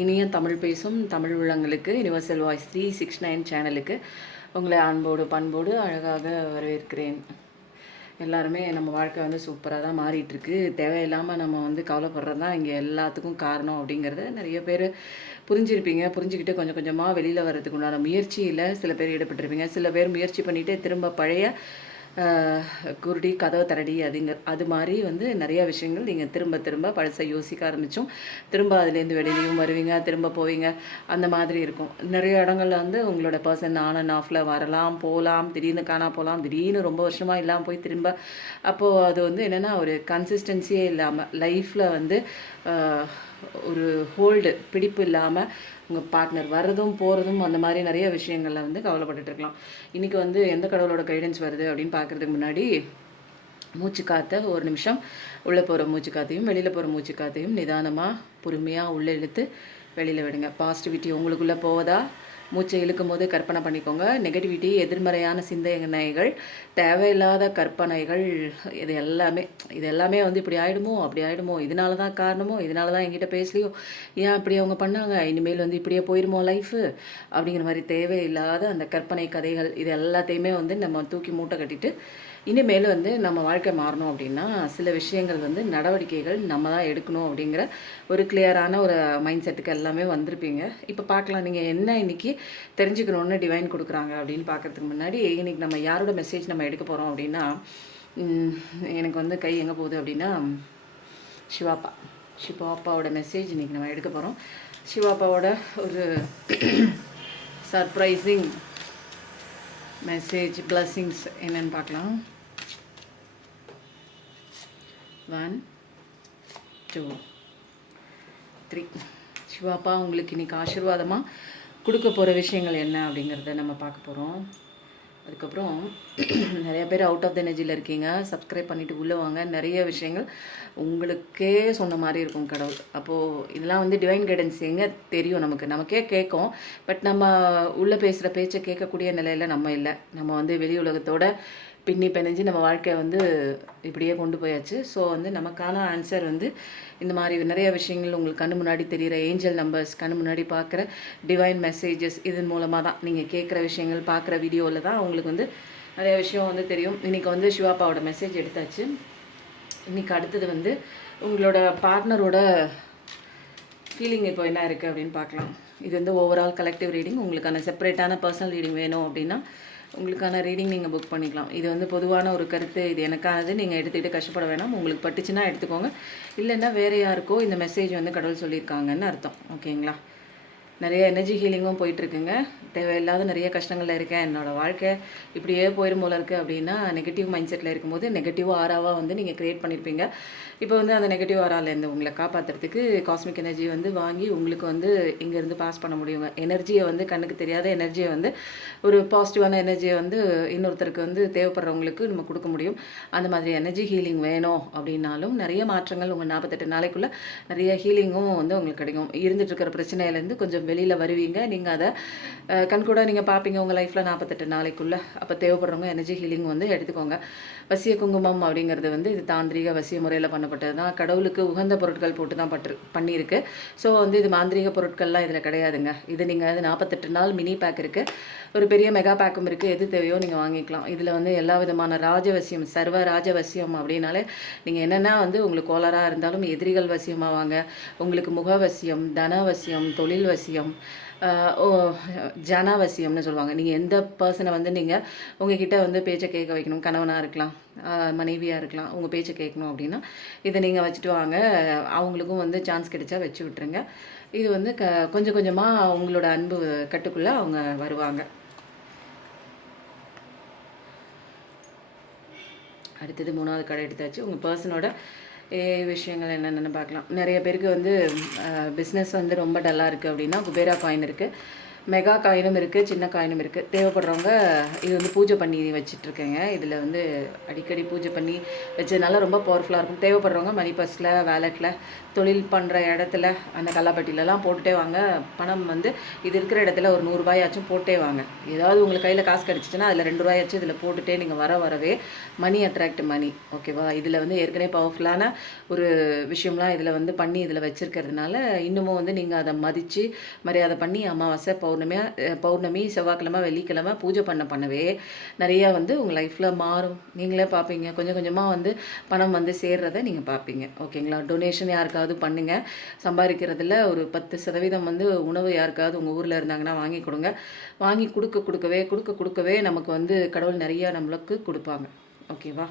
இனிய தமிழ் பேசும் தமிழ் உள்ளங்களுக்கு யுனிவர்சல் வாய்ஸ் 369 சேனலுக்கு உங்களை அன்போடு பண்போடு அழகாக வரவேற்கிறேன். எல்லாருமே நம்ம வாழ்க்கை வந்து சூப்பராக தான் மாறிட்டுருக்கு. தேவையில்லாமல் நம்ம வந்து கவலைப்படுறது தான் இங்கே எல்லாத்துக்கும் காரணம் அப்படிங்கிறத நிறைய பேர் புரிஞ்சிருப்பீங்க. புரிஞ்சுக்கிட்டு கொஞ்சம் கொஞ்சமாக வெளியில் வர்றதுக்கு உண்டான முயற்சியில் சில பேர் ஈடுபட்டிருப்பீங்க. சில பேர் முயற்சி பண்ணிவிட்டு திரும்ப பழைய குருடி கதவை தரடி அது மாதிரி வந்து நிறையா விஷயங்கள் நீங்கள் திரும்ப திரும்ப பழசை யோசிக்க ஆரம்பித்தோம். திரும்ப அதுலேருந்து வெளியிலையும் வருவீங்க, திரும்ப போவீங்க, அந்த மாதிரி இருக்கும். நிறைய இடங்கள்ல வந்து உங்களோட பர்சன் ஆன் அண்ட் ஆஃபில் வரலாம், போகலாம், திடீர்னு காணா போகலாம், திடீர்னு ரொம்ப வருஷமாக இல்லாமல் போய் திரும்ப அப்போது அது வந்து என்னென்னா ஒரு கன்சிஸ்டன்சியே இல்லாமல் லைஃப்பில் வந்து ஒரு ஹோல்டு பிடிப்பு இல்லாமல் உங்கள் பார்ட்னர் வர்றதும் போகிறதும் அந்த மாதிரி நிறைய விஷயங்களில் வந்து கவலைப்பட்டுருக்கலாம். இன்றைக்கி வந்து எந்த கடவுளோட கைடன்ஸ் வருது அப்படின்னு பார்க்குறதுக்கு முன்னாடி மூச்சு காற்றை ஒரு நிமிஷம் உள்ளே போகிற மூச்சு காற்றையும் வெளியில் போகிற மூச்சு காற்றையும் நிதானமாக பொறுமையாக உள்ளே இழுத்து வெளியில் விடுங்க. பாசிட்டிவிட்டி உங்களுக்குள்ளே போவதா மூச்சை இழுக்கும் போது கற்பனை பண்ணிக்கோங்க. நெகட்டிவிட்டி, எதிர்மறையான சிந்தனைகள், தேவையில்லாத கற்பனைகள், இது எல்லாமே வந்து இப்படி ஆகிடுமோ அப்படி ஆகிடுமோ, இதனால தான் காரணமோ, இதனால தான் என்கிட்ட பேசலையோ, ஏன் அப்படி அவங்க பண்ணாங்க, இனிமேல் வந்து இப்படியே போயிடுமோ லைஃபு அப்படிங்கிற மாதிரி தேவையில்லாத அந்த கற்பனை கதைகள் இது எல்லாத்தையுமே வந்து நம்ம தூக்கி மூட்டை கட்டிட்டு இனிமேல் வந்து நம்ம வாழ்க்கை மாறணும் அப்படின்னா சில விஷயங்கள் வந்து நடவடிக்கைகள் நம்ம தான் எடுக்கணும் அப்படிங்கிற ஒரு கிளியரான ஒரு மைண்ட் செட்டுக்கு எல்லாமே வந்திருப்பீங்க. இப்போ பார்க்கலாம் நீங்கள் என்ன இன்றைக்கி தெரிஞ்சுக்கணுன்னு டிவைன் கொடுக்குறாங்க அப்படின்னு பார்க்குறதுக்கு முன்னாடி இன்றைக்கி நம்ம யாரோட மெசேஜ் நம்ம எடுக்க போகிறோம் அப்படின்னா எனக்கு வந்து கை எங்கே போகுது அப்படின்னா சிவாப்பாவோட மெசேஜ் இன்றைக்கி நம்ம எடுக்க போகிறோம். சிவாப்பாவோட ஒரு சர்ப்ரைசிங் மெசேஜ் பிளஸ்ஸிங்ஸ் என்னன்னு பார்க்கலாம். 1 2 3. சிவாப்பா உங்களுக்கு இன்றைக்கி ஆசீர்வாதமாக கொடுக்க போகிற விஷயங்கள் என்ன அப்படிங்கிறத நம்ம பார்க்க போகிறோம். அதுக்கப்புறம் நிறைய பேர் அவுட் ஆஃப் த எனர்ஜியில் இருக்கீங்க. சப்ஸ்கிரைப் பண்ணிவிட்டு உள்ளே வாங்க. நிறைய விஷயங்கள் உங்களுக்கே சொன்ன மாதிரி இருக்கும் கடவுள். அப்போது இதெல்லாம் வந்து டிவைன் கைடன்ஸ் எங்கே தெரியும் நமக்கே கேட்கும். பட் நம்ம உள்ளே பேசுகிற பேச்சை கேட்கக்கூடிய நிலையில் நம்ம இல்லை. நம்ம வந்து வெளி உலகத்தோட பின்னி பிணைஞ்சு நம்ம வாழ்க்கையை வந்து இப்படியே கொண்டு போயாச்சு. ஸோ வந்து நமக்கான ஆன்சர் வந்து இந்த மாதிரி நிறைய விஷயங்கள் உங்களுக்கு கண்ணு முன்னாடி தெரிகிற ஏஞ்சல் நம்பர்ஸ், கண்ணு முன்னாடி பார்க்குற டிவைன் மெசேஜஸ், இதன் மூலமாக தான் நீங்கள் கேட்குற விஷயங்கள் பார்க்குற வீடியோவில் தான் உங்களுக்கு வந்து நிறைய விஷயம் வந்து தெரியும். இன்றைக்கி வந்து சிவாப்பாவோட மெசேஜ் எடுத்தாச்சு. இன்றைக்கி அடுத்தது வந்து உங்களோட பார்ட்னரோட ஃபீலிங் இப்போ என்ன இருக்குது அப்படின்னு பார்க்கலாம். இது வந்து ஓவரால் கலெக்டிவ் ரீடிங். உங்களுக்கான செப்பரேட்டான பர்சனல் ரீடிங் வேணும் அப்படின்னா உங்களுக்கான ரீடிங் நீங்கள் புக் பண்ணிக்கலாம். இது வந்து பொதுவான ஒரு கருத்து, இது எனக்கானது, நீங்கள் எடுத்துகிட்டு கஷ்டப்பட வேணாம். உங்களுக்கு பட்டுச்சுன்னா எடுத்துக்கோங்க, இல்லைன்னா வேறு யாருக்கோ இந்த மெசேஜ் வந்து கடவுள் சொல்லியிருக்காங்கன்னு அர்த்தம். ஓகேங்களா? நிறைய எனர்ஜி ஹீலிங்கும் போயிட்டுருக்குங்க. தேவையில்லாத நிறைய கஷ்டங்களில் இருக்கேன், என்னோடய வாழ்க்கை இப்படியே போயிடும் போல இருக்குது அப்படின்னா நெகட்டிவ் மைண்ட் செட்டில் இருக்கும்போது நெகட்டிவ் ஆராவாக வந்து நீங்கள் க்ரியேட் பண்ணியிருப்பீங்க. இப்போ வந்து அந்த நெகட்டிவ் ஆராலேருந்து உங்களை காப்பாற்றுறதுக்கு காஸ்மிக் எனர்ஜி வந்து வாங்கி உங்களுக்கு வந்து இங்கேருந்து பாஸ் பண்ண முடியுங்க. எனர்ஜியை வந்து கண்ணுக்கு தெரியாத எனர்ஜியை வந்து ஒரு பாசிட்டிவான எனர்ஜியை வந்து இன்னொருத்தருக்கு வந்து தேவைப்படுறவங்களுக்கு நம்ம கொடுக்க முடியும். அந்த மாதிரி எனர்ஜி ஹீலிங் வேணும் அப்படின்னாலும் நிறைய மாற்றங்கள் உங்கள் 48 நாளைக்குள்ளே நிறைய ஹீலிங்கும் வந்து உங்களுக்கு கிடைக்கும். இருந்துகிட்ருக்கிற பிரச்சனையிலேருந்து கொஞ்சம் வெளியில் வருவீங்க. நீங்கள் அதை கண்கூட நீங்கள் பார்ப்பீங்க உங்கள் லைஃப்பில் 48 நாளைக்குள்ளே. அப்போ தேவைப்படுறவங்க எனர்ஜி ஹீலிங் வந்து எடுத்துக்கோங்க. வசிய குங்குமம் அப்படிங்கிறது வந்து இது தாந்திரிக வசிய முறையில் பண்ணப்பட்டது தான். கடவுளுக்கு உகந்த பொருட்கள் போட்டு தான் பண்ணியிருக்கு. ஸோ வந்து இது மாந்திரிக பொருட்கள்லாம் இதில் கிடையாதுங்க. இது நீங்கள் அது 48 நாள் மினி பேக் இருக்குது, ஒரு பெரிய மெகா பேக்கும் இருக்குது. எது தேவையோ நீங்கள் வாங்கிக்கலாம். இதில் வந்து எல்லா விதமான ராஜவசியம், சர்வ ராஜவசியம் அப்படின்னாலே நீங்கள் என்னென்னா வந்து உங்களுக்கு கோளாறாக இருந்தாலும் எதிரிகள் வசியமாக வாங்க, உங்களுக்கு முகவசியம், தனவசியம், தொழில் வசியம், ஜனவசியம்னு சொல்லுவாங்க. நீங்கள் எந்த பர்சனை வந்து நீங்கள் உங்ககிட்ட வந்து பேச்சை கேட்க வைக்கணும், கணவனாக இருக்கலாம், மனைவியாக இருக்கலாம், உங்கள் பேச்சை கேட்கணும் அப்படின்னா இதை நீங்கள் வச்சுட்டு வாங்க. அவங்களுக்கும் வந்து சான்ஸ் கிடைச்சா வச்சு விட்டுருங்க. இது வந்து கொஞ்சம் கொஞ்சமாக உங்களோட அன்பு கட்டுக்குள்ளே அவங்க வருவாங்க. அடுத்தது 3வது கடை எடுத்தாச்சு. உங்கள் பர்சனோட விஷயங்கள் என்னென்னு பார்க்கலாம். நிறைய பேருக்கு வந்து பிஸ்னஸ் வந்து ரொம்ப டல்லாக இருக்குது அப்படின்னா குபேரா காயின் இருக்குது. மெகா காயினும் இருக்குது, சின்ன காயினும் இருக்குது. தேவைப்படுறவங்க இது வந்து பூஜை பண்ணி வச்சிட்ருக்கேங்க. இதில் வந்து அடிக்கடி பூஜை பண்ணி வச்சதுனால ரொம்ப பவர்ஃபுல்லாக இருக்கும். தேவைப்படுறவங்க மணி பர்ஸில், வேலெட்டில், தொழில் பண்ணுற இடத்துல அந்த கல்லாப்பட்டிலலாம் போட்டுட்டே வாங்க. பணம் வந்து இது இருக்கிற இடத்துல ஒரு 100 ரூபாயாச்சும் போட்டே வாங்க. ஏதாவது உங்களுக்கு கையில் காசு கிடச்சிச்சின்னா அதில் 2 ரூபாயாச்சும் இதில் போட்டுகிட்டே நீங்கள் வரவே மணி அட்ராக்ட் மணி. ஓகேவா? இதில் வந்து ஏற்கனவே பவர்ஃபுல்லான ஒரு விஷயம்லாம் இதில் வந்து பண்ணி இதில் வச்சுருக்கிறதுனால இன்னமும் வந்து நீங்கள் அதை மதித்து மரியாதை பண்ணி அமாவாசை பௌர்ணமி செவ்வாய்க்கிழமை வெள்ளிக்கிழமை பூஜை பண்ணவே நிறையா வந்து உங்கள் லைஃப்பில் மாறும். நீங்களே பார்ப்பீங்க, கொஞ்சம் கொஞ்சமாக வந்து பணம் வந்து சேர்றதை நீங்கள் பார்ப்பீங்க. ஓகேங்களா? டொனேஷன் யாருக்காவது பண்ணுங்கள். சம்பாதிக்கிறதுல ஒரு 10% வந்து உணவு யாருக்காவது உங்கள் ஊரில் இருந்தாங்கன்னா வாங்கி கொடுங்க. வாங்கி கொடுக்கவே நமக்கு வந்து கடவுள் நிறையா நம்மளுக்கு கொடுப்பாங்க. ஓகேவா?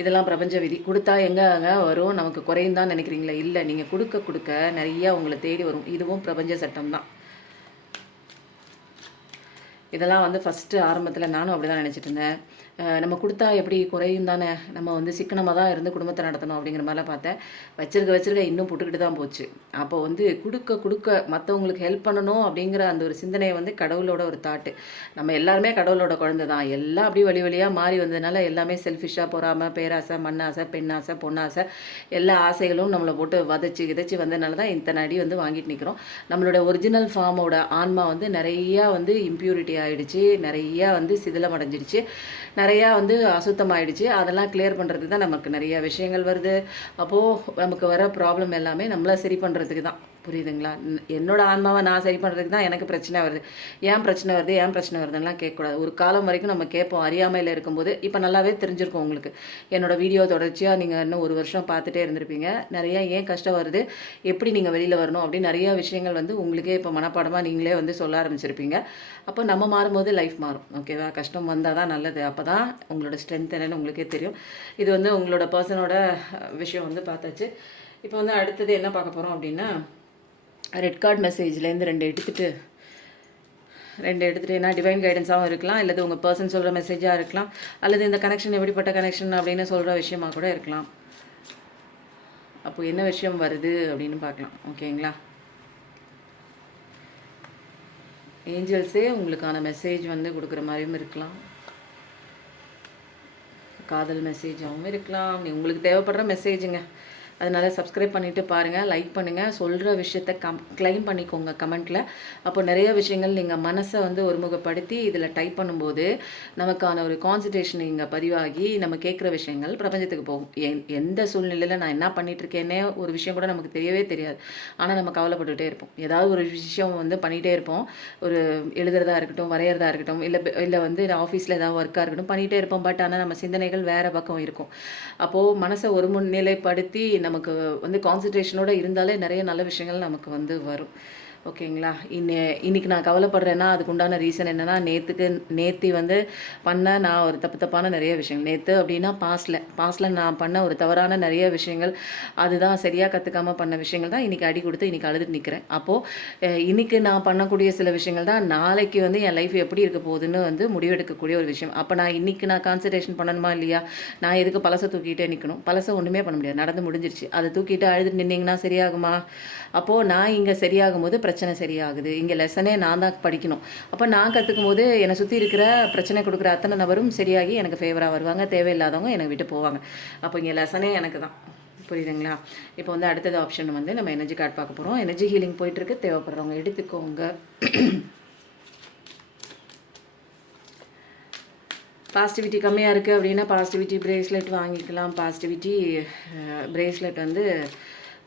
இதெல்லாம் பிரபஞ்ச விதி. கொடுத்தா எங்கே வரும், நமக்கு குறையும் தான் நினைக்கிறீங்களா? இல்லை, நீங்கள் கொடுக்க நிறையா உங்களை தேடி வரும். இதுவும் பிரபஞ்ச சட்டம் தான். இதெல்லாம் வந்து ஃபஸ்ட்டு ஆரம்பத்தில் நானும் அப்படி தான் நினச்சிட்டு இருந்தேன். நம்ம கொடுத்தா எப்படி குறையும் தானே, நம்ம வந்து சிக்கனமாக தான் இருந்து குடும்பத்தை நடத்தணும் அப்படிங்கிற மாதிரிலாம் பார்த்தேன். வச்சிருக்க இன்னும் புட்டுக்கிட்டு தான் போச்சு. அப்போ வந்து கொடுக்க மற்றவங்களுக்கு ஹெல்ப் பண்ணணும் அப்படிங்கிற அந்த ஒரு சிந்தனையை வந்து கடவுளோட ஒரு தாட்டு. நம்ம எல்லாருமே கடவுளோட குழந்தை தான். எல்லாம் அப்படியே வழியாக மாறி வந்ததுனால எல்லாமே செல்ஃபிஷாக பொறாமல், பேராசை, மண்ணாசை, பெண்ணாசை, பொன்னாசை, எல்லா ஆசைகளும் நம்மளை போட்டு கிதச்சி வந்ததுனால தான் இத்தனை அடி வந்து வாங்கிட்டு நிற்கிறோம். நம்மளோட ஒரிஜினல் ஃபார்மோட ஆன்மா வந்து நிறையா வந்து இம்ப்யூரிட்டி ஆகிடுச்சு, நிறையா வந்து சிதிலம் அடைஞ்சிடுச்சு, நிறையா வந்து அசுத்தமாகிடுச்சு. அதெல்லாம் கிளியர் பண்ணுறதுக்கு தான் நமக்கு நிறையா விஷயங்கள் வருது. அப்போது நமக்கு வர ப்ராப்ளம் எல்லாமே நம்மளை சரி பண்ணுறதுக்கு தான். புரியுதுங்களா? என்னோட ஆன்மாவை நான் சரி பண்ணுறதுக்கு தான் எனக்கு பிரச்சனை வருது. ஏன் பிரச்சனை வருதுன்னெலாம் கேட்கக்கூடாது. ஒரு காலம் வரைக்கும் நம்ம கேட்போம் அறியாமையில் இருக்கும்போது. இப்போ நல்லாவே தெரிஞ்சிருக்கும் உங்களுக்கு. என்னோடய வீடியோ தொடர்ச்சியாக நீங்கள் இன்னும் 1 வருஷம் பார்த்துட்டே இருந்திருப்பீங்க. நிறையா ஏன் கஷ்டம் வருது, எப்படி நீங்கள் வெளியில் வரணும் அப்படின்னு நிறையா விஷயங்கள் வந்து உங்களுக்கே இப்போ மனப்பாடமாக நீங்களே வந்து சொல்ல ஆரம்பிச்சிருப்பீங்க. அப்போ நம்ம மாறும்போது லைஃப் மாறும். ஓகேவா? கஷ்டம் வந்தால் தான் நல்லது. அப்போ தான் உங்களோட ஸ்ட்ரென்த் என்னன்னு உங்களுக்கே தெரியும். இது வந்து உங்களோட பர்சனோட விஷயம் வந்து பார்த்தாச்சு. இப்போ வந்து அடுத்தது என்ன பார்க்க போகிறோம் அப்படின்னா, ரெட் கார்டு மெசேஜ்லேருந்து 2 எடுத்துகிட்டு ஏன்னா டிவைன் கைடன்ஸாகவும் இருக்கலாம், அல்லது உங்கள் பர்சன் சொல்கிற மெசேஜாக இருக்கலாம், அல்லது இந்த கனெக்ஷன் எப்படிப்பட்ட கனெக்ஷன் அப்படின்னு சொல்கிற விஷயமாக கூட இருக்கலாம். அப்போ என்ன விஷயம் வருது அப்படின்னு பார்க்கலாம். ஓகேங்களா? ஏஞ்சல்ஸே உங்களுக்கான மெசேஜ் வந்து கொடுக்குற மாதிரியும் இருக்கலாம், காதல் மெசேஜாகவும் இருக்கலாம். உங்களுக்கு தேவைப்படுற மெசேஜுங்க. அதனால் சப்ஸ்கிரைப் பண்ணிவிட்டு பாருங்கள், லைக் பண்ணுங்கள், சொல்கிற விஷயத்த கிளைம் பண்ணிக்கோங்க கமெண்ட்டில். அப்போ நிறைய விஷயங்கள் நீங்கள் மனசை வந்து ஒருமுகப்படுத்தி இதில் டைப் பண்ணும்போது நமக்கான ஒரு கான்சன்ட்ரேஷன் இங்கே பதிவாகி நம்ம கேட்குற விஷயங்கள் பிரபஞ்சத்துக்கு போகும். எந்த சூழ்நிலையில் நான் என்ன பண்ணிகிட்ருக்கேன்னே ஒரு விஷயம் கூட நமக்கு தெரியவே தெரியாது. ஆனால் நம்ம கவலைப்பட்டுகிட்டே இருப்போம். ஏதாவது ஒரு விஷயம் வந்து பண்ணிகிட்டே இருப்போம். ஒரு எழுதுறதா இருக்கட்டும், வரைகிறதா இருக்கட்டும், இல்லை வந்து ஆஃபீஸில் ஏதாவது ஒர்க்காக இருக்கட்டும் பண்ணிகிட்டே இருப்போம். பட் ஆனால் நம்ம சிந்தனைகள் வேறு பக்கம் இருக்கும். அப்போது மனசை ஒரு முன்னிலைப்படுத்தி நமக்கு வந்து கான்சன்ட்ரேஷனோடு இருந்தாலே நிறைய நல்ல விஷயங்கள் நமக்கு வந்து வரும். ஓகேங்களா? இன்னைக்கு நான் கவலைப்படுறேன்னா அதுக்கு உண்டான ரீசன் என்னென்னா, நேற்று வந்து பண்ண நான் ஒரு தப்பான நிறைய விஷயங்கள், நேற்று அப்படின்னா பாஸ்டில் நான் பண்ண ஒரு தவறான நிறைய விஷயங்கள், அதுதான் சரியாக கற்றுக்காமல் பண்ண விஷயங்கள் தான் இன்றைக்கி அடி கொடுத்து இன்றைக்கி அழுதுட்டு நிற்கிறேன். அப்போது இன்றைக்கி நான் பண்ணக்கூடிய சில விஷயங்கள் தான் நாளைக்கு வந்து என் லைஃப் எப்படி இருக்க போகுதுன்னு வந்து முடிவெடுக்கக்கூடிய ஒரு விஷயம். அப்போ நான் கான்சன்ட்ரேஷன் பண்ணணுமா இல்லையா? நான் எதுக்கு பழசை தூக்கிட்டே நிற்கணும்? பழசை ஒன்றுமே பண்ண முடியாது, நடந்து முடிஞ்சிருச்சு. அதை தூக்கிட்டு அழுதுட்டு நின்னீங்கன்னா சரியாகுமா? அப்போது நான் இங்கே சரியாகும் போது பிரச்சனை சரியாகுது. இங்கே லெசனே நான் தான் படிக்கணும். அப்போ நான் கற்றுக்கும் போது என்னை சுற்றி இருக்கிற பிரச்சனை கொடுக்குற அத்தனை நபரும் சரியாகி எனக்கு ஃபேவராக வருவாங்க, தேவையில்லாதவங்க என்னை விட்டு போவாங்க. அப்போ இங்கே லெசனே எனக்கு தான். புரியுதுங்களா? இப்போ வந்து அடுத்தது ஆப்ஷன் வந்து நம்ம எனர்ஜி கார்டு பார்க்க போகிறோம். எனர்ஜி ஹீலிங் போயிட்டுருக்கு, தேவைப்படுறவங்க எடுத்துக்கோங்க. பாசிட்டிவிட்டி கம்மியாக இருக்குது அப்படின்னா பாசிட்டிவிட்டி பிரேஸ்லெட் வாங்கிக்கலாம். பாசிட்டிவிட்டி பிரேஸ்லெட் வந்து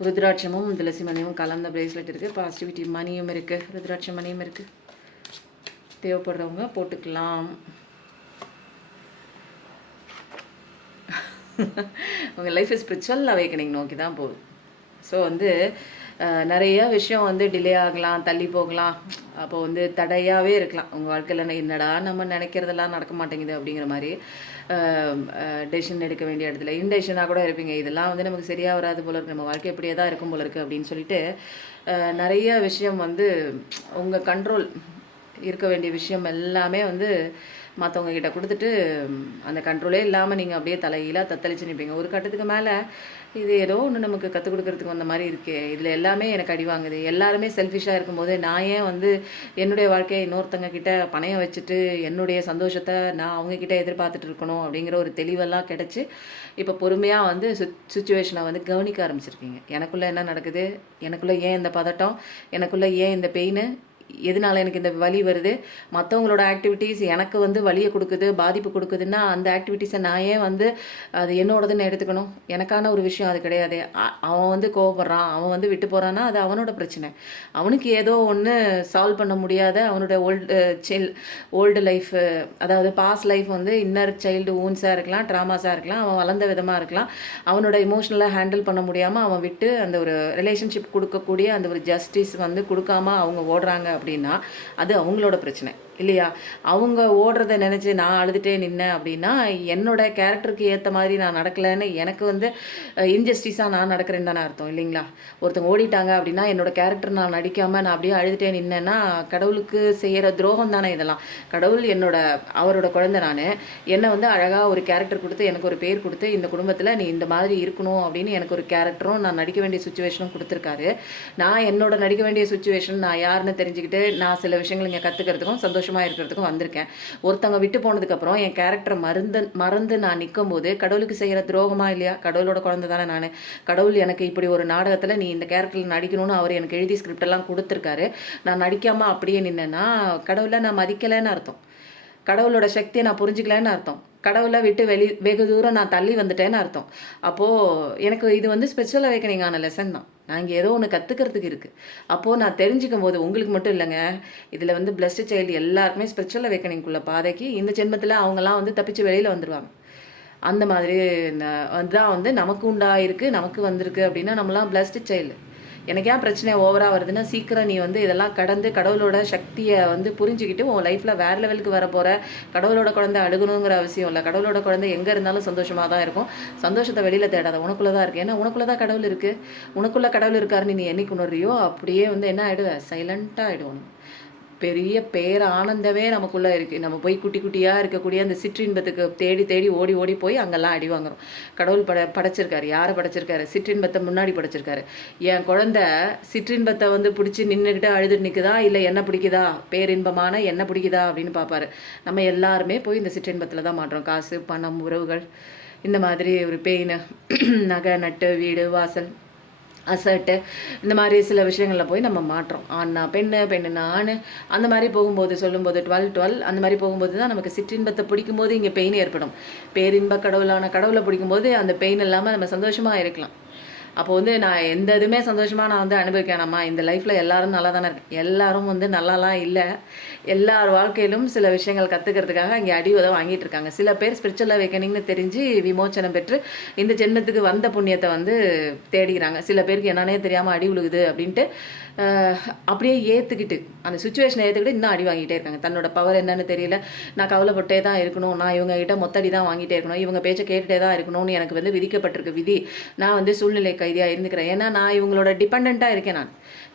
ருத்ராட்சமும் துளசி மணியும் கலந்த பிரேஸ்லெட் இருக்குது. பாசிட்டிவிட்டி மணியும் இருக்குது, ருத்ராட்சம் மணியும் இருக்குது. தேவைப்படுறவங்க போட்டுக்கலாம். உங்கள் லைஃப் ஸ்பிரிச்சுவல் அவேக்கனிங் நோக்கி தான் போகுது. ஸோ வந்து நிறைய விஷயம் வந்து டிலே ஆகலாம், தள்ளி போகலாம், அப்போ வந்து தடையாகவே இருக்கலாம் உங்கள் வாழ்க்கையில். என்னடா நம்ம நினைக்கிறதெல்லாம் நடக்க மாட்டேங்குது அப்படிங்கிற மாதிரி டெசிஷன் எடுக்க வேண்டிய இடத்துல இன்டெசிஷனாக கூட இருப்பீங்க. இதெல்லாம் வந்து நமக்கு சரியாக வராது போல இருக்குது, நம்ம வாழ்க்கை இப்படியே தான் இருக்கும் போல இருக்குது அப்படின்னு சொல்லிட்டு நிறைய விஷயம் வந்து உங்கள் கண்ட்ரோல் இருக்க வேண்டிய விஷயம் எல்லாமே வந்து மற்றவங்க கிட்ட கொடுத்துட்டு அந்த கண்ட்ரோலே இல்லாமல் நீங்கள் அப்படியே தலைகீழாக தத்தளிச்சு நிற்பீங்க. ஒரு கட்டத்துக்கு மேலே இது ஏதோ ஒன்று நமக்கு கற்றுக் கொடுக்கறதுக்கு வந்த மாதிரி இருக்குது, இதில் எல்லாமே எனக்கு அடி வாங்குது, எல்லாருமே செல்ஃபிஷாக இருக்கும்போது நான் ஏன் வந்து என்னுடைய வாழ்க்கையை இன்னொருத்தங்க கிட்ட பணையம் வச்சுட்டு என்னுடைய சந்தோஷத்தை நான் அவங்கக்கிட்ட எதிர்பார்த்துட்டு இருக்கணும் அப்படிங்கிற ஒரு தெளிவெல்லாம் கிடச்சி இப்போ பொறுமையாக வந்து சுச்சுவேஷனை வந்து கவனிக்க ஆரம்பிச்சிருக்கீங்க. எனக்குள்ளே என்ன நடக்குது, எனக்குள்ளே ஏன் இந்த பதட்டம், எனக்குள்ளே ஏன் இந்த பெயின், எதனால எனக்கு இந்த வலி வருது, மற்றவங்களோட ஆக்டிவிட்டீஸ் எனக்கு வந்து வலியை கொடுக்குது, பாதிப்பு கொடுக்குதுன்னா அந்த ஆக்டிவிட்டீஸை நான் ஏன் வந்து அது என்னோடதுன்னு எடுத்துக்கணும்? எனக்கான ஒரு விஷயம் அது கிடையாது. அவன் வந்து கோவப்படுறான், அவன் வந்து விட்டு போகிறான்னா அது அவனோட பிரச்சனை. அவனுக்கு ஏதோ ஒன்று சால்வ் பண்ண முடியாத அவனோட ஓல்டு லைஃப், அதாவது பாஸ்ட் லைஃப் வந்து இன்னர் சைல்டு ஊன்ஸாக இருக்கலாம், ட்ராமாஸாக இருக்கலாம், அவன் வளர்ந்த விதமாக இருக்கலாம். அவனோட இமோஷனலாக ஹேண்டில் பண்ண முடியாமல் அவன் விட்டு அந்த ஒரு ரிலேஷன்ஷிப் கொடுக்கக்கூடிய அந்த ஒரு ஜஸ்டிஸ் வந்து கொடுக்காம அவங்க ஓடுறாங்க அப்படின்னா அது அவங்களோட பிரச்சனை இல்லையா? அவங்க ஓடுறத நினச்சி நான் அழுதுகிட்டே நின்னேன் அப்படின்னா என்னோட கேரக்டருக்கு ஏற்ற மாதிரி நான் நடக்கலைன்னு எனக்கு வந்து இன்ஜஸ்டிஸாக நான் நடக்கிறேன்னு தானே அர்த்தம் இல்லைங்களா? ஒருத்தங்க ஓடிட்டாங்க அப்படின்னா என்னோட கேரக்டர் நான் நடிக்காமல் நான் அப்படியே அழுதுகிட்டே நின்னேன்னா கடவுளுக்கு செய்கிற துரோகம் தானே இதெல்லாம். கடவுள் அவரோட குழந்தை நான், என்னை வந்து அழகாக ஒரு கேரக்டர் கொடுத்து எனக்கு ஒரு பேர் கொடுத்து இந்த குடும்பத்தில் நீ இந்த மாதிரி இருக்கணும் அப்படின்னு எனக்கு ஒரு கேரக்டரும் நான் நடிக்க வேண்டிய சுச்சுவேஷனும் கொடுத்துருக்காரு. நான் என்னோட நடிக்க வேண்டிய சுச்சுவேஷன் நான் யாருன்னு தெரிஞ்சுக்கிட்டு நான் சில விஷயங்கள் இங்கே கற்றுக்கிறதுக்கும் சந்தோஷமாக இருக்கிறதுக்கும் வந்திருக்கேன். ஒருத்தவங்க விட்டு போனதுக்கப்புறம் என் கேரக்டரை மறந்து நான் நிற்கும் போது கடவுளுக்கு செய்கிற துரோகமா இல்லையா? கடவுளோட குழந்தை தானே நான். கடவுள் எனக்கு இப்படி ஒரு நாடகத்தில் நீ இந்த கேரக்டரில் நடிக்கணும்னு அவர் எனக்கு எழுதி ஸ்கிரிப்ட் எல்லாம் கொடுத்துருக்காரு. நான் நடிக்காமல் அப்படியே நின்னேன்னா கடவுளை நான் மதிக்கலைன்னு அர்த்தம், கடவுளோட சக்தியை நான் புரிஞ்சிக்கலன்னு அர்த்தம், கடவுளை விட்டு வெகு தூரம் நான் தள்ளி வந்துட்டேன்னு அர்த்தம். அப்போது எனக்கு இது வந்து ஸ்பெஷல் அவேக்கனிங்கான லெசன் தான். நான் இங்கே ஏதோ ஒன்று கற்றுக்கிறதுக்கு இருக்குது. அப்போது நான் தெரிஞ்சுக்கும் போது உங்களுக்கு மட்டும் இல்லைங்க, இதில் வந்து பிளஸ்டு சைல்டு எல்லாருக்குமே ஸ்பெஷல் அவேக்கனிங்குள்ள பாதைக்கு இந்த ஜென்மத்தில் அவங்கெல்லாம் வந்து தப்பிச்சு வெளியில் வந்துடுவாங்க. அந்த மாதிரி தான் வந்து நமக்கு உண்டாயிருக்கு, நமக்கு வந்திருக்கு அப்படின்னா நம்மளாம் பிளஸ்டு சைல்டு. எனக்கு ஏன் பிரச்சனை ஓவராக வருதுன்னா சீக்கிரம் நீ வந்து இதெல்லாம் கடந்து கடவுளோட சக்தியை வந்து புரிஞ்சுக்கிட்டு உன் லைஃப்பில் வேறு லெவலுக்கு வர போகிற. கடவுளோட குழந்தை அழுகணுங்கிற அவசியம் இல்லை. கடவுளோட குழந்தை எங்கே இருந்தாலும் சந்தோஷமாக தான் இருக்கும். சந்தோஷத்தை வெளியில் தேடாத, உனக்குள்ளே தான் இருக்குது. ஏன்னா உனக்குள்ளே தான் கடவுள் இருக்குது. உனக்குள்ளே கடவுள் இருக்காருன்னு நீ என்னைக்கு உணர்றியோ அப்படியே வந்து என்ன ஆகிடுவேன், சைலண்ட்டாக ஆகிடுவோம். பெரிய பேர் ஆனந்தமே நமக்குள்ளே இருக்குது. நம்ம போய் குட்டி குட்டியாக இருக்கக்கூடிய அந்த சிற்றின்பத்துக்கு தேடி தேடி ஓடி ஓடி போய் அங்கெல்லாம் அடி வாங்குறோம். கடவுள் படைச்சிருக்காரு. யாரை படைச்சிருக்காரு? சிற்றின்பத்தை முன்னாடி படைச்சிருக்காரு. என் குழந்தை சிற்றின்பத்தை வந்து பிடிச்சி நின்றுக்கிட்டு அழுதுட்டு நிற்குதா, இல்லை என்ன பிடிக்குதா, பேரின்பமான என்ன பிடிக்குதா அப்படின்னு பார்ப்பாரு. நம்ம எல்லாருமே போய் இந்த சிற்றின்பத்தில் தான் மாட்டுறோம். காசு, பணம், உறவுகள், இந்த மாதிரி ஒரு பெயின், நகை, நட்டு, வீடு, வாசல், அசர்ட்டு, இந்த மாதிரி சில விஷயங்களில் போய் நம்ம மாற்றோம். ஆண்ணா பெண்ணுன்னா ஆண், அந்த மாதிரி போகும்போது சொல்லும்போது 12 அந்த மாதிரி போகும்போது தான் நமக்கு சிற்றின்பத்தை பிடிக்கும்போது இங்கே பெயின் ஏற்படும். பேரின்ப கடவுளான கடவுளை பிடிக்கும்போது அந்த பெயின் இல்லாமல் நம்ம சந்தோஷமாக இருக்கலாம். அப்போ வந்து நான் எந்த இதுவுமே சந்தோஷமாக நான் வந்து அனுபவிக்கணுமா? இந்த லைஃப்பில் எல்லோரும் நல்லா தானே இருக்கு. எல்லாரும் வந்து நல்லாலாம் இல்லை. எல்லார் வாழ்க்கையிலும் சில விஷயங்கள் கற்றுக்கிறதுக்காக இங்கே அடி உதவ வாங்கிட்டு இருக்காங்க. சில பேர் ஸ்பிரிச்சுவல் அவேக்கனிங்னு தெரிஞ்சு விமோச்சனம் பெற்று இந்த ஜென்மத்துக்கு வந்த புண்ணியத்தை வந்து தேடிக்கிறாங்க. சில பேருக்கு என்னன்னே தெரியாமல் அடி உழுகுது அப்படின்ட்டு அப்படியே ஏற்றுக்கிட்டு அந்த சுச்சுவேஷனை ஏற்றுக்கிட்டு இன்னும் அடி வாங்கிட்டே இருக்காங்க. தன்னோட பவர் என்னன்னு தெரியல, நான் கவலைப்பட்டே தான் இருக்கணும், நான் இவங்ககிட்ட மொத்தடி தான் வாங்கிட்டே இருக்கணும், இவங்க பேச்சை கேட்டுகிட்டே தான் இருக்கணும்னு எனக்கு வந்து விதிக்கப்பட்டிருக்கு விதி. நான் வந்து சூழ்நிலை கைதியாக இருந்துக்கிறேன். ஏன்னா நான் இவங்களோட டிபெண்ட்டாக இருக்கேன். நான்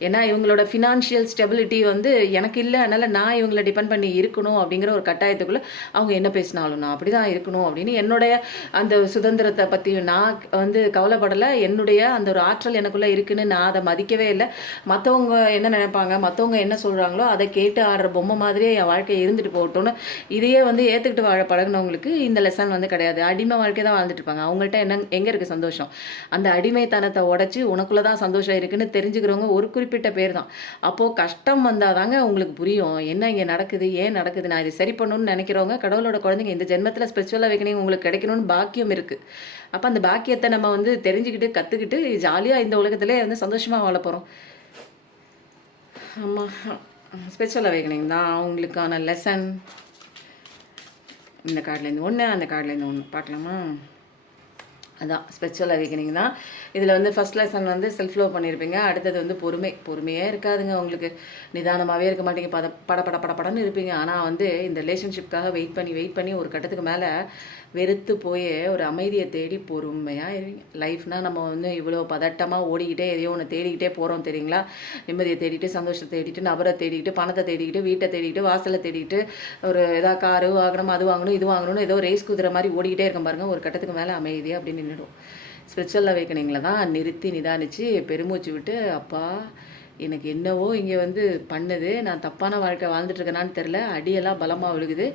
ஏன்னா இவங்களோட ஃபினான்ஷியல் ஸ்டெபிலிட்டி வந்து எனக்கு இல்லை, அதனால் நான் இவங்களை டிபெண்ட் பண்ணி இருக்கணும் அப்படிங்கிற ஒரு கட்டாயத்துக்குள்ளே அவங்க என்ன பேசினாலும் நான் அப்படி தான் இருக்கணும் அப்படின்னு என்னுடைய அந்த சுதந்திரத்தை பற்றி நான் வந்து கவலைப்படலை. என்னுடைய அந்த ஒரு ஆற்றல் எனக்குள்ளே இருக்குன்னு நான் அதை மதிக்கவே இல்லை. மற்றவங்க என்ன நினைப்பாங்க, மற்றவங்க என்ன சொல்கிறாங்களோ அதை கேட்டு ஆடுற பொம்மை மாதிரியே என் வாழ்க்கையை இருந்துட்டு போகட்டும்னு இதையே வந்து ஏற்றுக்கிட்டு வாழ பழகினவங்களுக்கு இந்த லெசன் வந்து கிடையாது. அடிமை வாழ்க்கை தான் வாழ்ந்துட்டு இருப்பாங்க. அவங்கள்ட்ட எங்கே இருக்குது சந்தோஷம்? அந்த அடிமைத்தனத்தை உடச்சி உனக்குள்ளே தான் சந்தோஷம் இருக்குன்னு தெரிஞ்சுக்கிறவங்க ஒரு குறிப்பிட்ட பேர் தான். அப்போது கஷ்டம் வந்தால் தாங்க உங்களுக்கு புரியும் என்ன இங்கே நடக்குது, ஏன் நடக்குது. நான் இதை சரி பண்ணணும்னு நினைக்கிறவங்க கடவுளோட குழந்தைங்க இந்த ஜென்மத்தில் ஸ்பிரிச்சுவல் அவேக்கனிங் உங்களுக்கு கிடைக்கணும்னு பாக்கியம் இருக்குது. அப்போ அந்த பாக்கியத்தை நம்ம வந்து தெரிஞ்சுக்கிட்டு கற்றுக்கிட்டு ஜாலியாக இந்த உலகத்திலே வந்து சந்தோஷமாக வாழ போகிறோம். ஆமாம், ஸ்பிரிச்சுவல் அவேக்கனிங் தான் அவங்களுக்கான லெசன். இந்த கார்ட்லேருந்து ஒன்று, அந்த கார்ட்லேருந்து ஒன்று பார்க்கலாமா? அதான் ஸ்பிரிச்சுவல் அவேக்கனிங் தான். இதில் வந்து ஃபஸ்ட் லெசன் வந்து செல்ஃப் லவ் பண்ணியிருப்பீங்க. அடுத்தது வந்து பொறுமையே இருக்காதுங்க உங்களுக்கு. நிதானமாகவே இருக்க மாட்டீங்க. படன்னு இருப்பீங்க. ஆனால் வந்து இந்த ரிலேஷன்ஷிப்காக வெயிட் பண்ணி ஒரு கட்டத்துக்கு மேலே வெறுத்து போய் ஒரு அமைதியை தேடி பொறுமையாக இருவீங்க. லைஃப்னால் நம்ம வந்து இவ்வளோ பதட்டமாக ஓடிக்கிட்டே எதையோ ஒன்று தேடிக்கிட்டே போகிறோம் தெரியுங்களா? நிம்மதியை தேடிட்டு, சந்தோஷத்தை தேடிட்டு, நபரை தேடிக்கிட்டு, பணத்தை தேடிக்கிட்டு, வீட்டை தேடிக்கிட்டு, வாசலை தேடிக்கிட்டு, ஒரு ஏதாவது காரு வாங்கணும், அது வாங்கணும், இது வாங்கணும்னு ஏதோ ரேஸ் குதிரை மாதிரி ஓடிக்கிட்டே இருக்க பாருங்கள். ஒரு கட்டத்துக்கு மேலே அமைதியாக அப்படின்னு நின்றுடும். ஸ்பிரிச்சுவல் அவேக்கனிங்கில் தான் நிறுத்தி நிதானித்து பெருமூச்சு விட்டு, அப்பா எனக்கு என்னவோ இங்கே வந்து பண்ணுது, நான் தப்பான வாழ்க்கை வாழ்ந்துட்டுருக்கேனான்னு தெரில, அடியெல்லாம் பலமாக விழுகுது,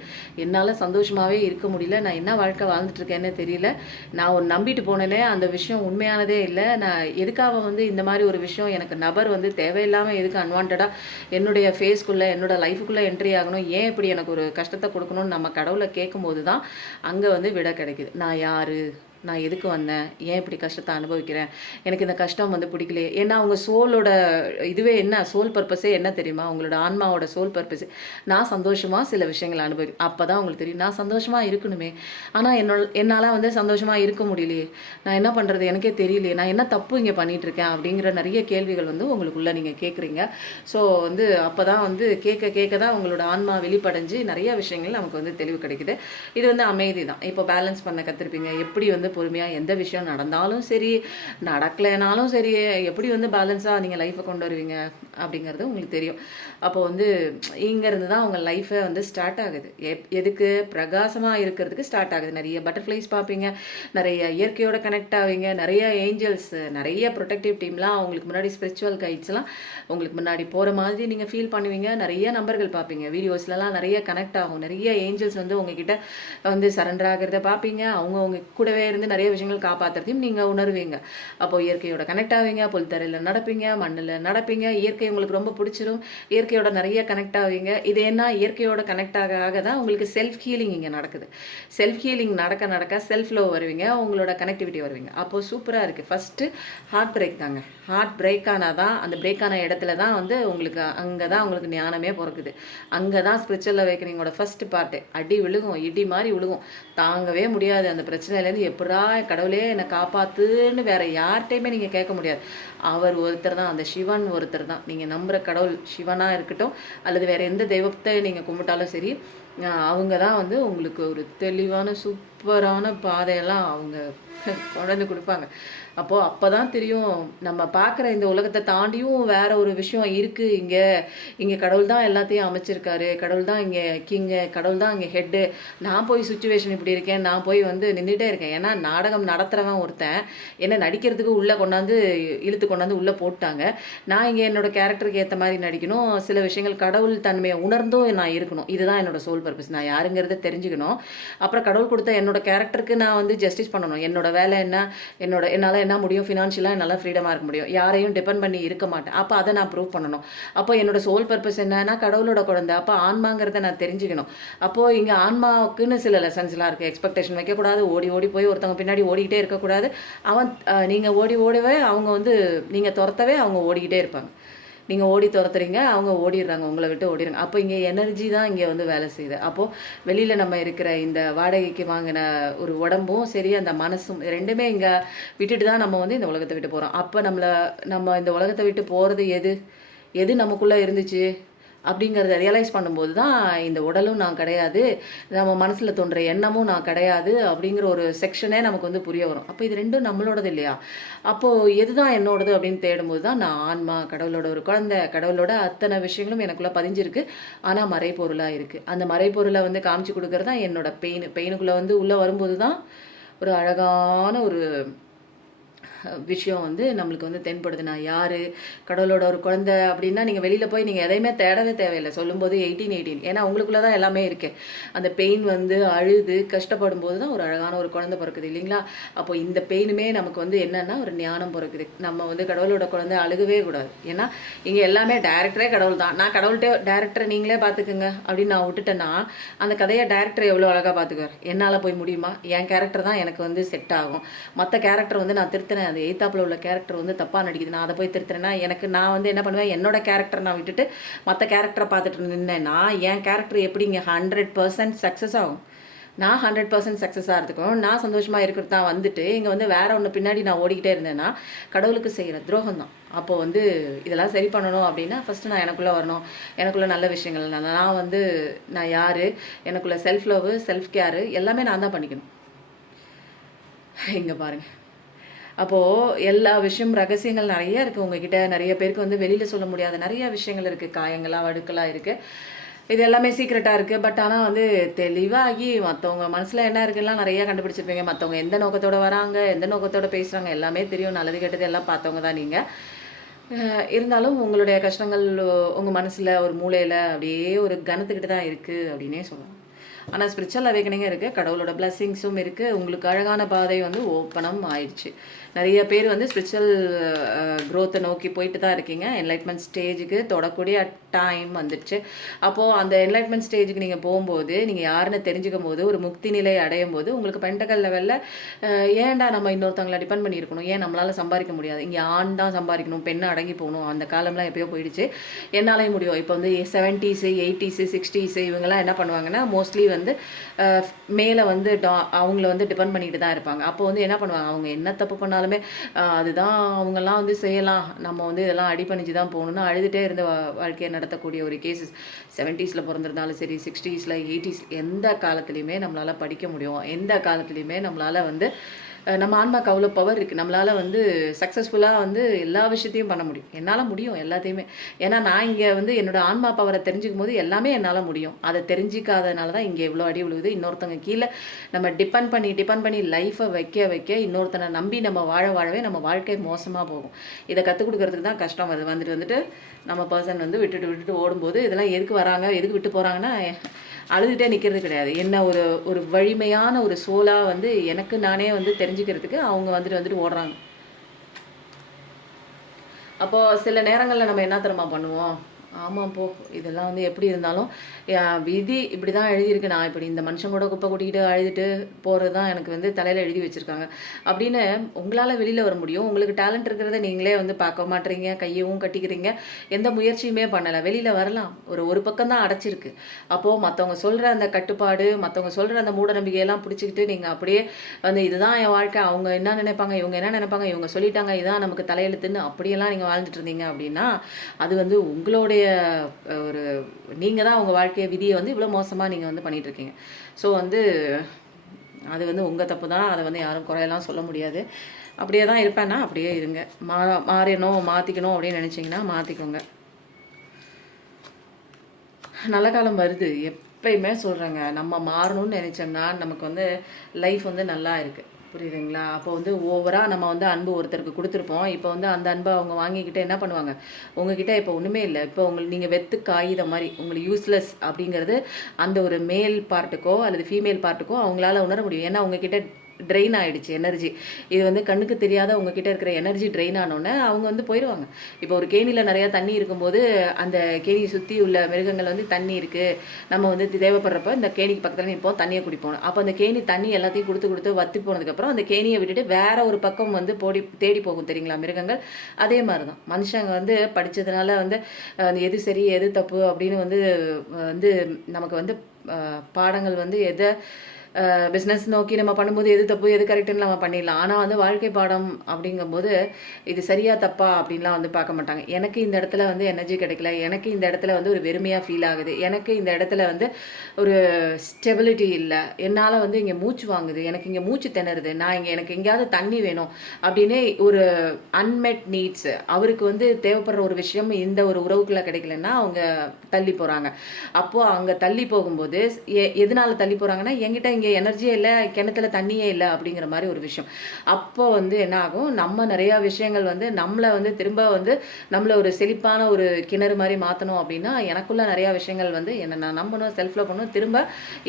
என்னால் சந்தோஷமாகவே இருக்க முடியல, நான் என்ன வாழ்க்கை வாழ்ந்துட்டுருக்கேன்னு தெரியல, நான் ஒரு நம்பிட்டு போனேனே அந்த விஷயம் உண்மையானதே இல்லை, நான் எதுக்காக வந்து இந்த மாதிரி ஒரு விஷயம் எனக்கு நபர் வந்து தேவையில்லாமல் எதுக்கு அன்வான்டாக என்னுடைய ஃபேஸ்க்குள்ளே என்னோடய லைஃபுக்குள்ளே என்ட்ரி ஆகணும், ஏன் இப்படி எனக்கு ஒரு கஷ்டத்தை கொடுக்கணும்னு நம்ம கடவுளை கேட்கும்போது தான் அங்கே வந்து விடை கிடைக்குது. நான் யார், நான் எதுக்கு வந்தேன், ஏன் இப்படி கஷ்டத்தை அனுபவிக்கிறேன், எனக்கு இந்த கஷ்டம் வந்து பிடிக்கலையே. ஏன்னா அவங்க சோலோட இதுவே என்ன, சோல் பர்பஸே என்ன தெரியுமா? உங்களோட ஆன்மாவோட சோல் பர்பஸே நான் சந்தோஷமாக சில விஷயங்களை அனுபவிக்கிறேன். அப்போ தான் உங்களுக்கு தெரியும் நான் சந்தோஷமாக இருக்கணுமே, ஆனால் என்னால் வந்து சந்தோஷமாக இருக்க முடியலையே, நான் என்ன பண்ணுறது எனக்கே தெரியலையே, நான் என்ன தப்பு இங்கே பண்ணிகிட்ருக்கேன் அப்படிங்கிற நிறைய கேள்விகள் வந்து உங்களுக்குள்ளே நீங்கள் கேட்குறீங்க. ஸோ வந்து அப்போ தான் வந்து கேட்க தான் உங்களோட ஆன்மா வெளிப்படைஞ்சு நிறைய விஷயங்கள் நமக்கு வந்து தெளிவு கிடைக்குது. இது வந்து அமைதி தான். இப்போ பேலன்ஸ் பண்ண கற்றுருப்பீங்க. எப்படி வந்து பொறுமையாக எந்த விஷயம் நடந்தாலும் சரி, நடக்கலைனாலும் சரி, எப்படி வந்து பேலன்ஸாக நீங்கள் லைஃப்பை கொண்டு வருவீங்க அப்படிங்கிறது உங்களுக்கு தெரியும். அப்போ வந்து இங்கேருந்து தான் உங்கள் லைஃப்பை வந்து ஸ்டார்ட் ஆகுது. எதுக்கு? பிரகாசமாக இருக்கிறதுக்கு ஸ்டார்ட் ஆகுது. நிறைய பட்டர்ஃப்ளைஸ் பார்ப்பீங்க, நிறைய இயற்கையோட கனெக்ட் ஆவீங்க, நிறைய ஏஞ்சல்ஸ், நிறைய ப்ரொடெக்டிவ் டீம்லாம் உங்களுக்கு முன்னாடி, ஸ்பிரிச்சுவல் கைட்ஸ்லாம் உங்களுக்கு முன்னாடி போகிற மாதிரி நீங்கள் ஃபீல் பண்ணுவீங்க. நிறைய நம்பர்கள் பார்ப்பீங்க, வீடியோஸ்லலாம் நிறைய கனெக்ட் ஆகும். நிறைய ஏஞ்சல்ஸ் வந்து உங்ககிட்ட வந்து சரண்டர் ஆகிறத பார்ப்பீங்க. அவங்க கூடவே இருந்து நிறைய விஷயங்கள் காப்பாற்றுறதையும் நீங்கள் உணர்வீங்க. அப்போது இயற்கையோட கனெக்ட் ஆவீங்க, புல்தரையில் நடப்பீங்க, மண்ணில் நடப்பீங்க, இயற்கை உங்களுக்கு ரொம்ப பிடிச்சிரும், இயற்கையோட நிறைய கனெக்ட் ஆவீங்க. இது என்ன, இயற்கையோட கனெக்ட் ஆக தான் உங்களுக்கு செல்ஃப் ஹீலிங் இங்கே நடக்குது. செல்ஃப் ஹீலிங் நடக்க செல்ஃப் லவ் வருவீங்க, உங்களோட கனெக்டிவிட்டி வருவீங்க. அப்போது சூப்பராக இருக்குது. ஃபஸ்ட்டு ஹார்ட் பிரேக் தாங்க. ஹார்ட் பிரேக் ஆனால் தான், அந்த பிரேக் ஆன இடத்துல தான் வந்து உங்களுக்கு அங்கே தான் உங்களுக்கு ஞானமே பிறக்குது. அங்கே தான் ஸ்பிரிச்சுவல் அவேக்கனிங்கோட ஃபஸ்ட்டு பார்ட்டு. அடி விழுகும், இடி மாதிரி விழுகும், தாங்கவே முடியாது. அந்த பிரச்சனையிலேருந்து எப்படா கடவுளே என்னை காப்பாற்றுன்னு வேறு யார்கிட்டையுமே நீங்கள் கேட்க முடியாது. அவர் ஒருத்தர் தான், அந்த சிவன் ஒருத்தர் தான். நீங்கள் நம்புகிற கடவுள் சிவனாக இருக்கட்டும் அல்லது வேறு எந்த தெய்வத்தை நீங்கள் கும்பிட்டாலும் சரி, அவங்க தான் வந்து உங்களுக்கு ஒரு தெளிவான சூப்பரான பாதையெல்லாம் அவங்க கொண்டு வந்து கொடுப்பாங்க. அப்போ தான் தெரியும் நம்ம பார்க்குற இந்த உலகத்தை தாண்டியும் வேறு ஒரு விஷயம் இருக்குது. இங்கே கடவுள் தான் எல்லாத்தையும் அமைச்சிருக்காரு, கடவுள் தான் இங்கே கிங்கு, கடவுள் தான் இங்கே ஹெட்டு. நான் போய் சுச்சுவேஷன் இப்படி இருக்கேன், நான் போய் வந்து நின்றுட்டே இருக்கேன். ஏன்னா நாடகம் நடத்துகிறவன் ஒருத்தன் என்ன நடிக்கிறதுக்கு உள்ளே இழுத்து கொண்டாந்து உள்ளே போட்டாங்க. நான் இங்கே என்னோடய கேரக்டருக்கு ஏற்ற மாதிரி நடிக்கணும். சில விஷயங்கள் கடவுள் தன்மையை உணர்ந்தும் நான் இருக்கணும். இதுதான் என்னோடய சோல் பர்பஸ். நான் யாருங்கிறத தெரிஞ்சுக்கணும். அப்புறம் கடவுள் கொடுத்த என்னோடய கேரக்டருக்கு நான் வந்து ஜஸ்டிஸ் பண்ணணும். என்னோடய வேலை என்ன, என்னால் என்ன முடியும், ஃபினான்ஷியலாக என்னால் ஃப்ரீடமாக இருக்க முடியும், யாரையும் டிபெண்ட் பண்ணி இருக்க மாட்டேன். அப்போ அதை நான் ப்ரூவ் பண்ணணும். அப்போ என்னோடய சோல் பர்பஸ் என்னன்னா கடவுளோட குழந்தை. அப்போ ஆன்மாங்கிறத நான் தெரிஞ்சுக்கணும். அப்போது இங்கே ஆன்மாவுக்குன்னு சில லெசன்ஸ்லாம் இருக்குது. எக்ஸ்பெக்டேஷன் வைக்கக்கூடாது, ஓடி போய் ஒருத்தவங்க பின்னாடி ஓடிக்கிட்டே இருக்கக்கூடாது. நீங்கள் ஓடவே அவங்க வந்து நீங்கள் துரத்தவே அவங்க ஓடிக்கிட்டே இருப்பாங்க. நீங்கள் ஓடி துரத்துறீங்க, அவங்க ஓடிடுறாங்க, உங்களை விட்டு ஓடிடுறாங்க. அப்போ இங்கே எனர்ஜி தான் இங்கே வந்து வேலை செய்யுது. அப்போது வெளியில் நம்ம இருக்கிற இந்த வாடகைக்கு வாங்கின ஒரு உடம்பும் சரி, அந்த மனசும் ரெண்டுமே இங்கே விட்டுட்டு தான் நம்ம வந்து இந்த உலகத்தை விட்டு போகிறோம். அப்போ நம்ம இந்த உலகத்தை விட்டு போகிறது எது நமக்குள்ளே இருந்துச்சு அப்படிங்கிறத ரியலைஸ் பண்ணும்போது தான் இந்த உடலும் நான் கிடையாது, நம்ம மனசில் தோன்ற எண்ணமும் நான் கிடையாது அப்படிங்கிற ஒரு செக்ஷனே நமக்கு வந்து புரிய வரும். அப்போ இது ரெண்டும் நம்மளோடது இல்லையா? அப்போது எது தான் என்னோடது அப்படின்னு தேடும்போது தான் நான் ஆன்மா, கடவுளோட ஒரு குழந்தை, கடவுளோட அத்தனை விஷயங்களும் எனக்குள்ளே பதிஞ்சிருக்கு. ஆனால் மறைப்பொருளாக இருக்குது. அந்த மறைப்பொருளை வந்து காமிச்சு கொடுக்கறது தான் என்னோடய பெயினுக்குள்ளே வந்து உள்ளே வரும்போது தான் ஒரு அழகான ஒரு விஷயம் வந்து நம்மளுக்கு வந்து தென்படுது. நான் யார், கடவுளோட ஒரு குழந்தை அப்படின்னா நீங்கள் வெளியில் போய் நீங்கள் எதையுமே தேடவே தேவையில்லை. சொல்லும்போது 18 ஏன்னா உங்களுக்குள்ளே தான் எல்லாமே இருக்குது. அந்த பெயின் வந்து அழுது கஷ்டப்படும் போது தான் ஒரு அழகான ஒரு குழந்தை பிறக்குது இல்லைங்களா? அப்போ இந்த பெயினுமே நமக்கு வந்து என்னென்னா ஒரு ஞானம் பிறக்குது. நம்ம வந்து கடவுளோட குழந்தை அழுகவே கூடாது. ஏன்னா இங்கே எல்லாமே டேரக்டரே கடவுள் தான். நான் கடவுள்கிட்ட டேரக்டரை நீங்களே பார்த்துக்குங்க அப்படின்னு நான் விட்டுட்டேன்னா அந்த கதையை டேரக்டர் எவ்வளோ அழகாக பார்த்துக்குவார். என்னால் போய் முடியுமா? என் கேரக்டர் தான் எனக்கு வந்து செட் ஆகும். மற்ற கேரக்டர் வந்து நான் திருத்தினேன், அந்த எய்த்தாப்பில் உள்ள கேரக்டர் வந்து தப்பாக நடிக்குது, நான் அதை போய் திருத்துறேன்னா நான் வந்து என்ன பண்ணுவேன், என்னோட கேரக்டர் நான் விட்டுட்டு மற்ற கேரக்டரை பார்த்துட்டு நின்னேன்னா என் கேரக்டர் எப்படிங்க 100% சக்ஸஸ் ஆகும்? நான் 100% சக்ஸஸ் ஆகிறதுக்கும் நான் சந்தோஷமாக இருக்கிறது தான் வந்துட்டு இங்கே வந்து வேற ஒன்று பின்னாடி நான் ஓடிக்கிட்டே இருந்தேன்னா கடவுளுக்கு செய்கிற துரோகம் தான். அப்போ வந்து இதெல்லாம் சரி பண்ணணும் அப்படின்னா ஃபஸ்ட்டு நான் எனக்குள்ளே வரணும். எனக்குள்ளே நல்ல விஷயங்கள் நான் வந்து நான் யார், எனக்குள்ளே செல்ஃப் லவ், செல்ஃப் கேரு எல்லாமே நான் தான் பண்ணிக்கணும். இங்கே பாருங்கள், அப்போது எல்லா விஷயம் ரகசியங்கள் நிறைய இருக்குது உங்ககிட்ட. நிறைய பேருக்கு வந்து வெளியில் சொல்ல முடியாத நிறைய விஷயங்கள் இருக்குது, காயங்களாக வடுக்கலாக இருக்குது. இது எல்லாமே சீக்ரெட்டாக இருக்குது. பட் ஆனால் வந்து தெளிவாகி மற்றவங்க மனசில் என்ன இருக்குலாம் நிறையா கண்டுபிடிச்சிருப்பீங்க. மற்றவங்க எந்த நோக்கத்தோடு வராங்க, எந்த நோக்கத்தோடு பேசுகிறாங்க எல்லாமே தெரியும். நல்லது கெட்டது எல்லாம் பார்த்தவங்க தான் நீங்கள். இருந்தாலும் உங்களுடைய கஷ்டங்கள் உங்கள் மனசில் ஒரு மூலையில் அப்படியே ஒரு கனத்துக்கிட்டு தான் இருக்குது அப்படின்னே சொல்லலாம். ஆனால் ஸ்பிரிச்சுவல் அவேக்கனிங்கும் இருக்குது, கடவுளோட பிளஸ்ஸிங்ஸும் இருக்குது. உங்களுக்கு அழகான பாதை வந்து ஓப்பனும் ஆயிடுச்சு. நிறைய பேர் வந்து ஸ்பிரிச்சுவல் க்ரோத்தை நோக்கி போயிட்டு தான் இருக்கீங்க. என்லைட்மெண்ட் ஸ்டேஜுக்கு தொடக்கூடிய டைம் வந்துடுச்சு. அப்போது அந்த என்லைட்மெண்ட் ஸ்டேஜுக்கு நீங்கள் போகும்போது, நீங்கள் யாருன்னு தெரிஞ்சுக்கும் போது, ஒரு முக்தி நிலை அடையும் போது உங்களுக்கு பென்டகல் லெவலில் ஏன்டா நம்ம இன்னொருத்தவங்களை டிபெண்ட் பண்ணியிருக்கணும், ஏன் நம்மளால் சம்பாதிக்க முடியாது, இங்கே ஆண் தான் சம்பாதிக்கணும், பெண்ணை அடங்கி போகணும், அந்த காலம்லாம் எப்போயோ போயிடுச்சு, என்னாலேயும் முடியும். இப்போ வந்து 70s 80s 60s இவங்கெல்லாம் என்ன பண்ணுவாங்கன்னா மோஸ்ட்லி வந்து மேலே வந்து அவங்கள வந்து டிபெண்ட் பண்ணிட்டு தான் இருப்பாங்க. அப்போ வந்து என்ன பண்ணுவாங்க, அவங்க என்ன தப்பு பண்ணாலுமே அதுதான் அவங்கெல்லாம் வந்து செய்யலாம், நம்ம வந்து இதெல்லாம் அடி பண்ணிச்சு தான் போகணும்னு அழுதுகிட்டே இருந்த வாழ்க்கையை நடத்தக்கூடிய ஒரு கேசஸ் 70s பிறந்திருந்தாலும் சரி, 60s 80s எந்த காலத்துலேயுமே நம்மளால் படிக்க முடியும். எந்த காலத்துலேயுமே நம்மளால் வந்து நம்ம ஆன்மாக்கு அவ்வளோ பவர் இருக்குது. நம்மளால் வந்து சக்ஸஸ்ஃபுல்லாக வந்து எல்லா விஷயத்தையும் பண்ண முடியும். என்னால் முடியும் எல்லாத்தையுமே. ஏன்னா நான் இங்கே வந்து என்னோடய ஆன்மா பவரை தெரிஞ்சுக்கும் போது எல்லாமே என்னால் முடியும். அதை தெரிஞ்சிக்காதனால தான் இங்கே இவ்வளோ அடி விழுவுது. இன்னொருத்தங்க கீழே நம்ம டிபெண்ட் பண்ணி லைஃப்பை வைக்க இன்னொருத்தனை நம்பி நம்ம வாழவே நம்ம வாழ்க்கை மோசமாக போகும். இதை கற்றுக் கொடுக்கறதுக்கு தான் கஷ்டம் வருது. வந்துட்டு நம்ம பர்சன் வந்து விட்டுட்டு ஓடும்போது இதெல்லாம் எதுக்கு வராங்க, எதுக்கு விட்டு போகிறாங்கன்னா அழுதுகிட்டே நிற்கிறது கிடையாது. என்ன ஒரு வலிமையான ஒரு சோலாக வந்து எனக்கு நானே வந்து தெரிஞ்சுக்கிறதுக்கு அவங்க வந்துட்டு ஓடுறாங்க. அப்போது சில நேரங்களில் நம்ம என்ன தெரியுமா பண்ணுவோம், ஆமாம் போ, இதெல்லாம் வந்து எப்படி இருந்தாலும் விதி இப்படி தான் எழுதியிருக்கு, நான் இப்படி இந்த மனுஷன் கூட குப்பை கொட்டிக்கிட்டு அழுதுட்டு போகிறது தான் எனக்கு வந்து தலையில் எழுதி வச்சுருக்காங்க அப்படின்னு உங்களால் வெளியில் வர முடியும். உங்களுக்கு டேலண்ட் இருக்கிறத நீங்களே வந்து பார்க்க மாட்டேறீங்க, கையவும் கட்டிக்கிறீங்க, எந்த முயற்சியுமே பண்ணலை. வெளியில் வரலாம், ஒரு பக்கம் தான் அடைச்சிருக்கு. அப்போது மற்றவங்க சொல்கிற அந்த கட்டுப்பாடு, மற்றவங்க சொல்கிற அந்த மூட நம்பிக்கையெல்லாம் பிடிச்சிக்கிட்டு நீங்கள் அப்படியே வந்து இதுதான் என் வாழ்க்கை, அவங்க என்ன நினைப்பாங்க, இவங்க என்ன நினைப்பாங்க, இவங்க சொல்லிட்டாங்க, இதான் நமக்கு தலையெழுத்துன்னு அப்படியெல்லாம் நீங்கள் வாழ்ந்துட்டு இருந்தீங்க அப்படின்னா அது வந்து உங்களுடைய ஒரு நீங்கள் தான் உங்கள் வாழ்க்கையை விதியை வந்து இவ்வளோ மோசமாக நீங்கள் வந்து பண்ணிகிட்ருக்கீங்க. ஸோ வந்து அது வந்து உங்கள் தப்பு தான், அதை வந்து யாரும் குறையெல்லாம் சொல்ல முடியாது. அப்படியே தான் இருப்பேன்னா அப்படியே இருங்க. மாறணும் மாற்றிக்கணும் அப்படின்னு நினச்சிங்கன்னா மாற்றிக்கோங்க. நல்ல காலம் வருது, எப்பயுமே சொல்கிறேங்க. நம்ம மாறணும்னு நினச்சோம்னா நமக்கு வந்து லைஃப் வந்து நல்லா இருக்குது, புரியுதுங்களா? அப்போ வந்து ஓவராக நம்ம வந்து அன்பு ஒருத்தருக்கு கொடுத்துருப்போம். இப்போ வந்து அந்த அன்பை அவங்க வாங்கிக்கிட்டு என்ன பண்ணுவாங்க, உங்ககிட்ட இப்போ ஒன்றுமே இல்லை, இப்போ நீங்கள் வெத்து காகிதம் மாதிரி உங்களுக்கு யூஸ்லெஸ் அப்படிங்கிறது அந்த ஒரு மேல் பார்ட்டுக்கோ அல்லது ஃபீமேல் பார்ட்டுக்கோ அவங்களால உணர முடியும். ஏன்னா உங்ககிட்ட ட்ரெயின் ஆகிடுச்சு எனர்ஜி. இது வந்து கண்ணுக்கு தெரியாத உங்ககிட்ட இருக்கிற எனர்ஜி ட்ரெயின் ஆனோடனே அவங்க வந்து போயிடுவாங்க. இப்போ ஒரு கேணியில் நிறையா தண்ணி இருக்கும்போது அந்த கேணியை சுற்றி உள்ள மிருகங்கள் வந்து தண்ணி இருக்குது, நம்ம வந்து தேவைப்படுறப்ப இந்த கேணிக்கு பக்கத்தில் நிற்போம், தண்ணியை குடிப்போம். அப்போ அந்த கேணி தண்ணி எல்லாத்தையும் கொடுத்து வற்றி போனதுக்கப்புறம் அந்த கேணியை விட்டுட்டு வேற ஒரு பக்கம் வந்து தேடி போகும், தெரியுங்களா மிருகங்கள். அதே மாதிரி தான் மனுஷங்க வந்து படித்ததுனால வந்து எது சரி எது தப்பு அப்படின்னு வந்து வந்து நமக்கு வந்து பாடங்கள் வந்து எதை பிஸ்னஸ் நோக்கி நம்ம பண்ணும்போது எது தப்பு எது கரெக்டுன்னு நம்ம பண்ணிடலாம். ஆனால் வந்து வாழ்க்கை பாடம் அப்படிங்கும்போது இது சரியா தப்பா அப்படின்லாம் வந்து பார்க்க மாட்டாங்க. எனக்கு இந்த இடத்துல வந்து எனர்ஜி கிடைக்கல, எனக்கு இந்த இடத்துல வந்து ஒரு வெறுமையாக ஃபீல் ஆகுது, எனக்கு இந்த இடத்துல வந்து ஒரு ஸ்டெபிலிட்டி இல்லை, என்னால் வந்து இங்கே மூச்சு வாங்குது, எனக்கு இங்கே மூச்சு திணறுது, எனக்கு எங்கேயாவது தண்ணி வேணும் அப்படின்னு ஒரு அன்மெட் நீட்ஸ் அவருக்கு வந்து தேவைப்படுற ஒரு விஷயம் இந்த ஒரு உறவுக்குள்ளே கிடைக்கலன்னா அவங்க தள்ளி போகிறாங்க. அப்போது அங்கே தள்ளி போகும்போது எதனால தள்ளி போகிறாங்கன்னா என்கிட்ட இங்கே எனர்ஜியே இல்லை, கிணத்துல தண்ணியே இல்லை அப்படிங்கிற மாதிரி ஒரு விஷயம். அப்போ வந்து என்ன ஆகும், நம்ம நிறையா விஷயங்கள் வந்து நம்மளை வந்து திரும்ப வந்து நம்மளை ஒரு செழிப்பான ஒரு கிணறு மாதிரி மாற்றணும் அப்படின்னா எனக்குள்ள நிறையா விஷயங்கள் வந்து என்னை நான் நம்பணும், செல்ஃபில் பண்ணணும், திரும்ப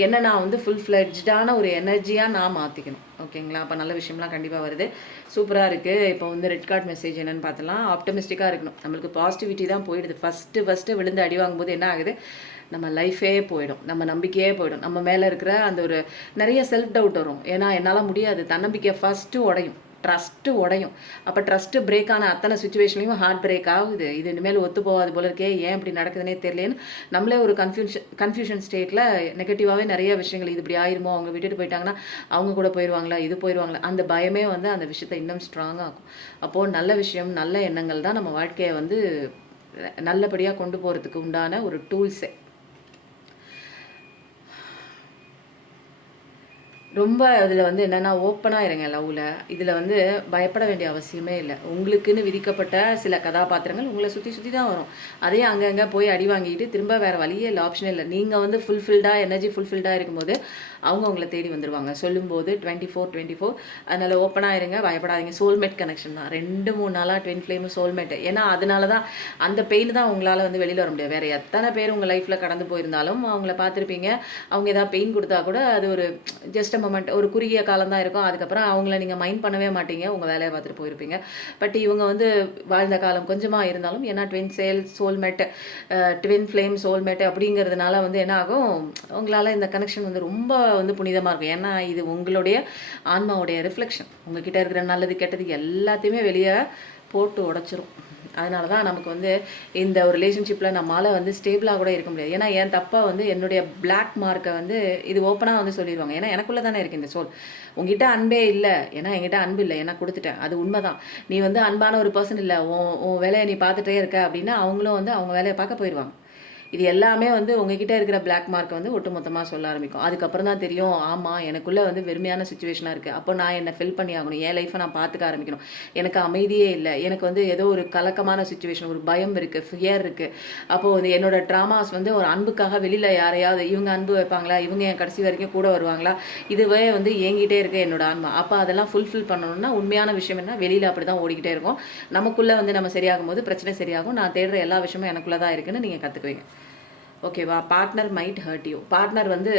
என்ன நான் வந்து ஃபுல் ஃப்ளெட்ஜான ஒரு எனர்ஜியாக நான் மாற்றிக்கணும். ஓகேங்களா? அப்போ நல்ல விஷயம்லாம் கண்டிப்பாக வருது, சூப்பராக இருக்குது. இப்போ வந்து ரெட் கார்ட் மெசேஜ் என்னென்னு பார்த்தலாம். ஆப்டமிஸ்டிக்காக இருக்கணும், நம்மளுக்கு பாசிட்டிவிட்டி தான் போயிடுது. ஃபஸ்ட்டு விழுந்து அடி வாங்கும்போது என்ன ஆகுது, நம்ம லைஃபே போயிடும், நம்ம நம்பிக்கையே போயிடும், நம்ம மேலே இருக்கிற அந்த ஒரு நிறைய செல்ஃப் டவுட் வரும். ஏன்னா என்னால் முடியாது, தன்னம்பிக்கை ஃபஸ்ட்டு உடையும். ட்ரஸ்ட்டு உடையும். அப்போ ட்ரஸ்ட்டு பிரேக் ஆன அத்தனை சுச்சுவேஷன்லையும் ஹார்ட் பிரேக் ஆகுது. இது இனிமேல் ஒத்து போகாது போல இருக்கே, ஏன் இப்படி நடக்குதுன்னே தெரியலேன்னு நம்மளே ஒரு கன்ஃபியூஷன் ஸ்டேட்டில் நெகட்டிவாகவே நிறைய விஷயங்கள், இது இப்படி ஆயிருமோ, அவங்க விட்டுட்டு போயிட்டாங்கன்னா அவங்க கூட போயிடுவாங்களா, இது போயிடுவாங்களா, அந்த பயமே வந்து அந்த விஷயத்தை இன்னும் ஸ்ட்ராங்காக ஆகும். அப்போது நல்ல விஷயம், நல்ல எண்ணங்கள் தான் நம்ம வாழ்க்கையை வந்து நல்லபடியாக கொண்டு போகிறதுக்கு உண்டான ஒரு டூல்ஸே. ரொம்ப இதில் வந்து என்னென்னா ஓப்பனாக இருங்க லவ்வில். இதில் வந்து பயப்பட வேண்டிய அவசியமே இல்லை. உங்களுக்குன்னு விதிக்கப்பட்ட சில கதாபாத்திரங்கள் உங்களை சுற்றி தான் வரும். அதையும் அங்கங்கே போய் அடி வாங்கிட்டு திரும்ப வேறு வழியே இல்லை, ஆப்ஷனே இல்லை. நீங்கள் வந்து ஃபுல்ஃபில்டாக எனர்ஜி ஃபுல்ஃபில்டாக இருக்கும்போது அவங்க உங்களை தேடி வந்துடுவாங்க. சொல்லும்போது 24 அதனால் ஓப்பனாக இருங்க, பயப்படாதீங்க. சோல்மேட் கனெக்ஷன் தான் 2-3 நாளாக ட்வின் ஃப்ளேமு சோல்மேட்டு. ஏன்னா அதனால தான் அந்த பெயின் தான் உங்களால் வந்து வெளியில் வர முடியாது. வேறு எத்தனை பேர் உங்கள் லைஃப்பில் கடந்து போயிருந்தாலும் அவங்கள பார்த்துருப்பீங்க. அவங்க ஏதாவது பெயின் கொடுத்தா கூட அது ஒரு ஜஸ்ட் மொமெண்ட், ஒரு குறுகிய காலம் தான் இருக்கும். அதுக்கப்புறம் அவங்கள நீங்கள் மைண்ட் பண்ணவே மாட்டீங்க, உங்கள் வேலையை பார்த்துட்டு போயிருப்பீங்க. பட் இவங்க வந்து வாழ்ந்த காலம் கொஞ்சமாக இருந்தாலும், ஏன்னா சோல்மேட், ட்வின் ஃப்ளேம் சோல்மேட் அப்படிங்கிறதுனால வந்து என்ன ஆகும், உங்களால் இந்த கனெக்ஷன் வந்து ரொம்ப வந்து புனிதமாக இருக்கும். ஏன்னா இது உங்களுடைய ஆன்மாவுடைய ரிஃப்ளெக்ஷன். உங்ககிட்ட இருக்கிற நல்லது கெட்டது எல்லாத்தையுமே வெளியே போட்டு உடச்சிரும். அதனால தான் நமக்கு வந்து இந்த ஒரு ரிலேஷன்ஷிப்பில் நம்மளால் வந்து ஸ்டேபிளாக கூட இருக்க முடியாது. ஏன்னா என் தப்பாக வந்து என்னுடைய பிளாக் மார்க்கை வந்து இது ஓப்பனாக வந்து சொல்லிடுவாங்க. ஏன்னா எனக்குள்ளே தானே இருக்குது இந்த சோல். உங்ககிட்ட அன்பே இல்லை, ஏன்னா என்கிட்ட அன்பு இல்லை, ஏன்னா கொடுத்துட்டேன், அது உண்மை தான். நீ வந்து அன்பான ஒரு பர்சன் இல்லை, உன் வேலையை நீ பார்த்துட்டே இருக்க அப்படின்னா அவங்களும் வந்து அவங்க வேலையை பார்க்க போயிடுவாங்க. இது எல்லாமே வந்து உங்ககிட்ட இருக்கிற பிளாக் மார்க்கை வந்து ஒட்டுமொத்தமாக சொல்ல ஆரம்பிக்கும். அதுக்கப்புறம் தான் தெரியும், ஆமாம் எனக்குள்ளே வந்து வெறுமையான சுச்சுவேஷனாக இருக்குது. அப்போ நான் என்னை ஃபில் பண்ணி ஆகணும், என் லைஃப்பை நான் பார்த்துக்க ஆரம்பிக்கணும். எனக்கு அமைதியே இல்லை, எனக்கு வந்து ஏதோ ஒரு கலக்கமான சுச்சுவேஷன், ஒரு பயம் இருக்குது, ஃபியர் இருக்குது. அப்போது வந்து என்னோடய ட்ராமாஸ் வந்து ஒரு அன்புக்காக வெளியில் யாரையாவது இவங்க அன்பு வைப்பாங்களா, இவங்க என் கடைசி வரைக்கும் கூட வருவாங்களா, இதுவே வந்து ஏங்கிட்டே இருக்குது என்னோட ஆன்மா. அப்போ அதெல்லாம் ஃபுல்ஃபில் பண்ணணும்னா உண்மையான விஷயம் என்ன, வெளியில் அப்படி தான் ஓடிக்கிட்டே இருக்கும். நமக்குள்ளே வந்து நம்ம சரியாகும் போது பிரச்சனை சரியாகும். நான் தேடுற எல்லா விஷயமும் எனக்குள்ளே தான் இருக்குன்னு நீங்கள் கற்றுக்குவீங்க. ஓகேவா? Partner might hurt you. Partner வந்து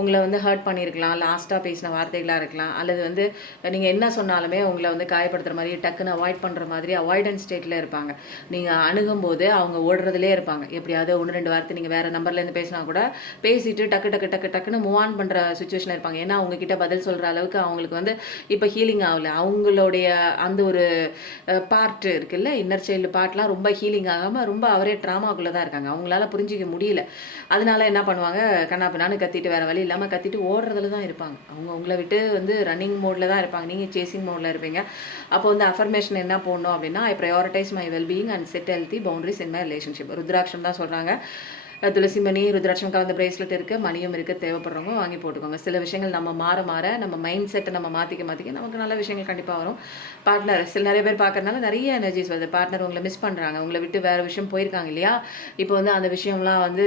உங்களை வந்து ஹர்ட் பண்ணியிருக்கலாம், லாஸ்ட்டாக பேசின வார்த்தைகளாக இருக்கலாம், அல்லது வந்து நீங்கள் என்ன சொன்னாலுமே உங்களை வந்து காயப்படுத்துகிற மாதிரி, டக்குன்னு அவாய்ட் பண்ணுற மாதிரி அவாய்டன்ஸ் ஸ்டேட்டில் இருப்பாங்க. நீங்கள் அணுகும்போது அவங்க ஓடுறதுலே இருப்பாங்க. எப்படியாவது 1-2 வார்த்தை நீங்கள் வேறு நம்பர்லேருந்து பேசினா கூட பேசிட்டு டக்குன்னு மூவ் ஆன் பண்ணுற சுச்சுவேஷனில் இருப்பாங்க. ஏன்னா அவங்கக்கிட்ட பதில் சொல்கிற அளவுக்கு அவங்களுக்கு வந்து இப்போ ஹீலிங் ஆகலை. அவங்களுடைய அந்த ஒரு பார்ட் இருக்குல்ல, இன்னர் சைல்டு பார்ட்லாம் ரொம்ப ஹீலிங் ஆகாமல் ரொம்ப அவரே ட்ராமாக்குள்ளே தான் இருக்காங்க. அவங்களால புரிஞ்சிக்க முடியல. அதனால என்ன பண்ணுவாங்க, கண்ணா பின்னான்னு கத்திட்டு வேறு வழி இல்லாமல் கத்திட்டு ஓடுறதுல தான் இருப்பாங்க. அவங்க உங்களை விட்டு வந்து ரன்னிங் மோடில் தான் இருப்பாங்க, நீங்கள் சேசிங் மோடில் இருப்பீங்க. அப்போ வந்து அஃபர்மேஷன் என்ன போடணும் அப்படின்னா, I prioritise my wellbeing and set healthy boundaries in my relationship. Rudraksha தான் சொல்கிறாங்க. துளசி மணி, ருத்ராட்சம் கலந்த பிரேஸ்லெட் இருக்குது, மணியும் இருக்குது. தேவைப்படுறவங்க வாங்கி போட்டுக்கோங்க. சில விஷயங்கள் நம்ம மாற நம்ம மைண்ட் செட்டை நம்ம மாற்றிக்க நமக்கு நல்ல விஷயங்கள் கண்டிப்பாக வரும். பார்ட்னர் நிறைய பேர் பார்க்கறதுனால நிறைய எனர்ஜிஸ் வருது. பார்ட்னர் உங்களை மிஸ் பண்ணுறாங்க, உங்களை விட்டு வேறு விஷயம் போயிருக்காங்க இல்லையா? இப்போ வந்து அந்த விஷயம்லாம் வந்து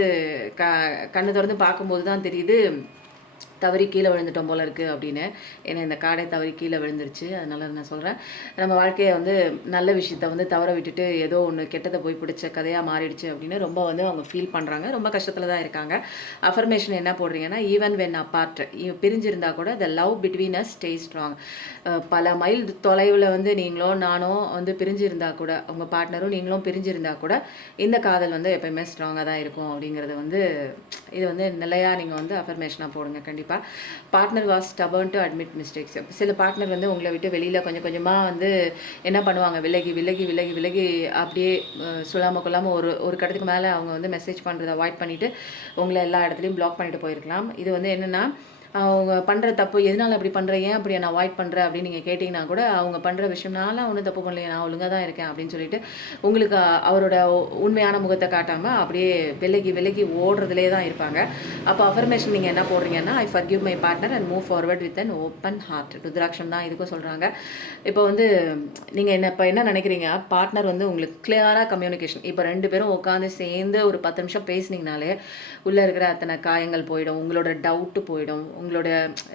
கண்ணு திறந்து பார்க்கும்போது தான் தெரியுது, தவறி கீழே விழுந்துட்டோம் போல இருக்குது அப்படின்னு. ஏன்னா இந்த காடை தவறி கீழே விழுந்துருச்சு. அதனால நான் சொல்கிறேன், நம்ம வாழ்க்கையை வந்து நல்ல விஷயத்த வந்து தவற விட்டுட்டு ஏதோ ஒன்று கெட்டதை போய் பிடிச்ச கதையாக மாறிடுச்சு அப்படின்னு ரொம்ப வந்து அவங்க ஃபீல் பண்ணுறாங்க, ரொம்ப கஷ்டத்தில் தான் இருக்காங்க. அஃபர்மேஷன் என்ன போடுறீங்கன்னா, ஈவன் வென் அப்பார்ட், பிரிஞ்சிருந்தா கூட the love between as stay strong. பல மைல் தொலைவில் வந்து நீங்களும் நானும் வந்து பிரிஞ்சிருந்தா கூட, உங்கள் பார்ட்னரும் நீங்களும் பிரிஞ்சிருந்தா கூட இந்த காதல் வந்து எப்போயுமே ஸ்ட்ராங்காக தான் இருக்கும் அப்படிங்கிறது வந்து, இது வந்து நிலையாக நீங்கள் வந்து அஃபர்மேஷனாக போடுங்க கண்டிப்பாக. Partner was stubborn to admit mistakes. சில பார்ட்னர் வந்து உங்களை விட்டு வெளியில் கொஞ்சம் கொஞ்சமாக வந்து என்ன பண்ணுவாங்க, விலகி அப்படியே சொல்லாமல் கொள்ளாமல் ஒரு கட்டத்துக்கு மேலே அவங்க வந்து மெசேஜ் பண்ணுறதை அவாய்ட் பண்ணிவிட்டு உங்களை எல்லா இடத்துலையும் பிளாக் பண்ணிட்டு போயிருக்கலாம். இது வந்து என்னென்னா, அவங்க பண்ணுற தப்பு எதனால் அப்படி பண்ணுறேன், ஏன் அப்படி நான் அவாய்ட் பண்ணுறேன் அப்படின்னு நீங்கள் கேட்டிங்கன்னா கூட, அவங்க பண்ணுற விஷயம்னால ஒன்றும் தப்பு பண்ணலையே, நான் ஒழுங்காக தான் இருக்கேன் அப்படின்னு சொல்லிட்டு உங்களுக்கு அவரோட உண்மையான முகத்தை காட்டாமல் அப்படியே விலகி ஓடுறதுலே தான் இருப்பாங்க. அப்போ அஃபர்மேஷன் நீங்கள் என்ன போடுறீங்கன்னா, I forgive my partner and move forward with an open heart. Rudraksha தான் இதுக்கும் சொல்கிறாங்க. இப்போ வந்து நீங்கள் என்ன நினைக்கிறீங்க, பார்ட்னர் வந்து உங்களுக்கு கிளியராக கம்யூனிகேஷன், இப்போ 2 பேரும் உட்காந்து சேர்ந்து ஒரு 10 நிமிஷம் பேசுனீங்கனாலே உள்ளே இருக்கிற அத்தனை காயங்கள் போயிடும், உங்களோட டவுட்டு போயிடும், உங்களோட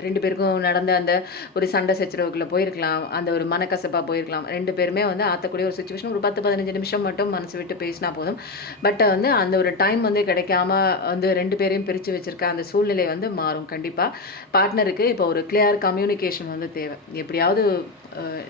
2 பேருக்கும் நடந்த அந்த ஒரு சண்டை சச்சரவுக்குள்ளே போயிருக்கலாம், அந்த ஒரு மனக்கசப்பாக போயிருக்கலாம். 2 பேருமே வந்து ஆற்றக்கூடிய ஒரு சுச்சுவேஷன் ஒரு 10-15 நிமிஷம் மட்டும் மனசு விட்டு பேசினா போதும். பட் வந்து அந்த ஒரு டைம் வந்து கிடைக்காம வந்து 2 பேரையும் பிரித்து வச்சுருக்க அந்த சூழ்நிலை வந்து மாறும் கண்டிப்பாக. பார்ட்னருக்கு இப்போ ஒரு கிளியர் கம்யூனிகேஷன் வந்து தேவை. எப்படியாவது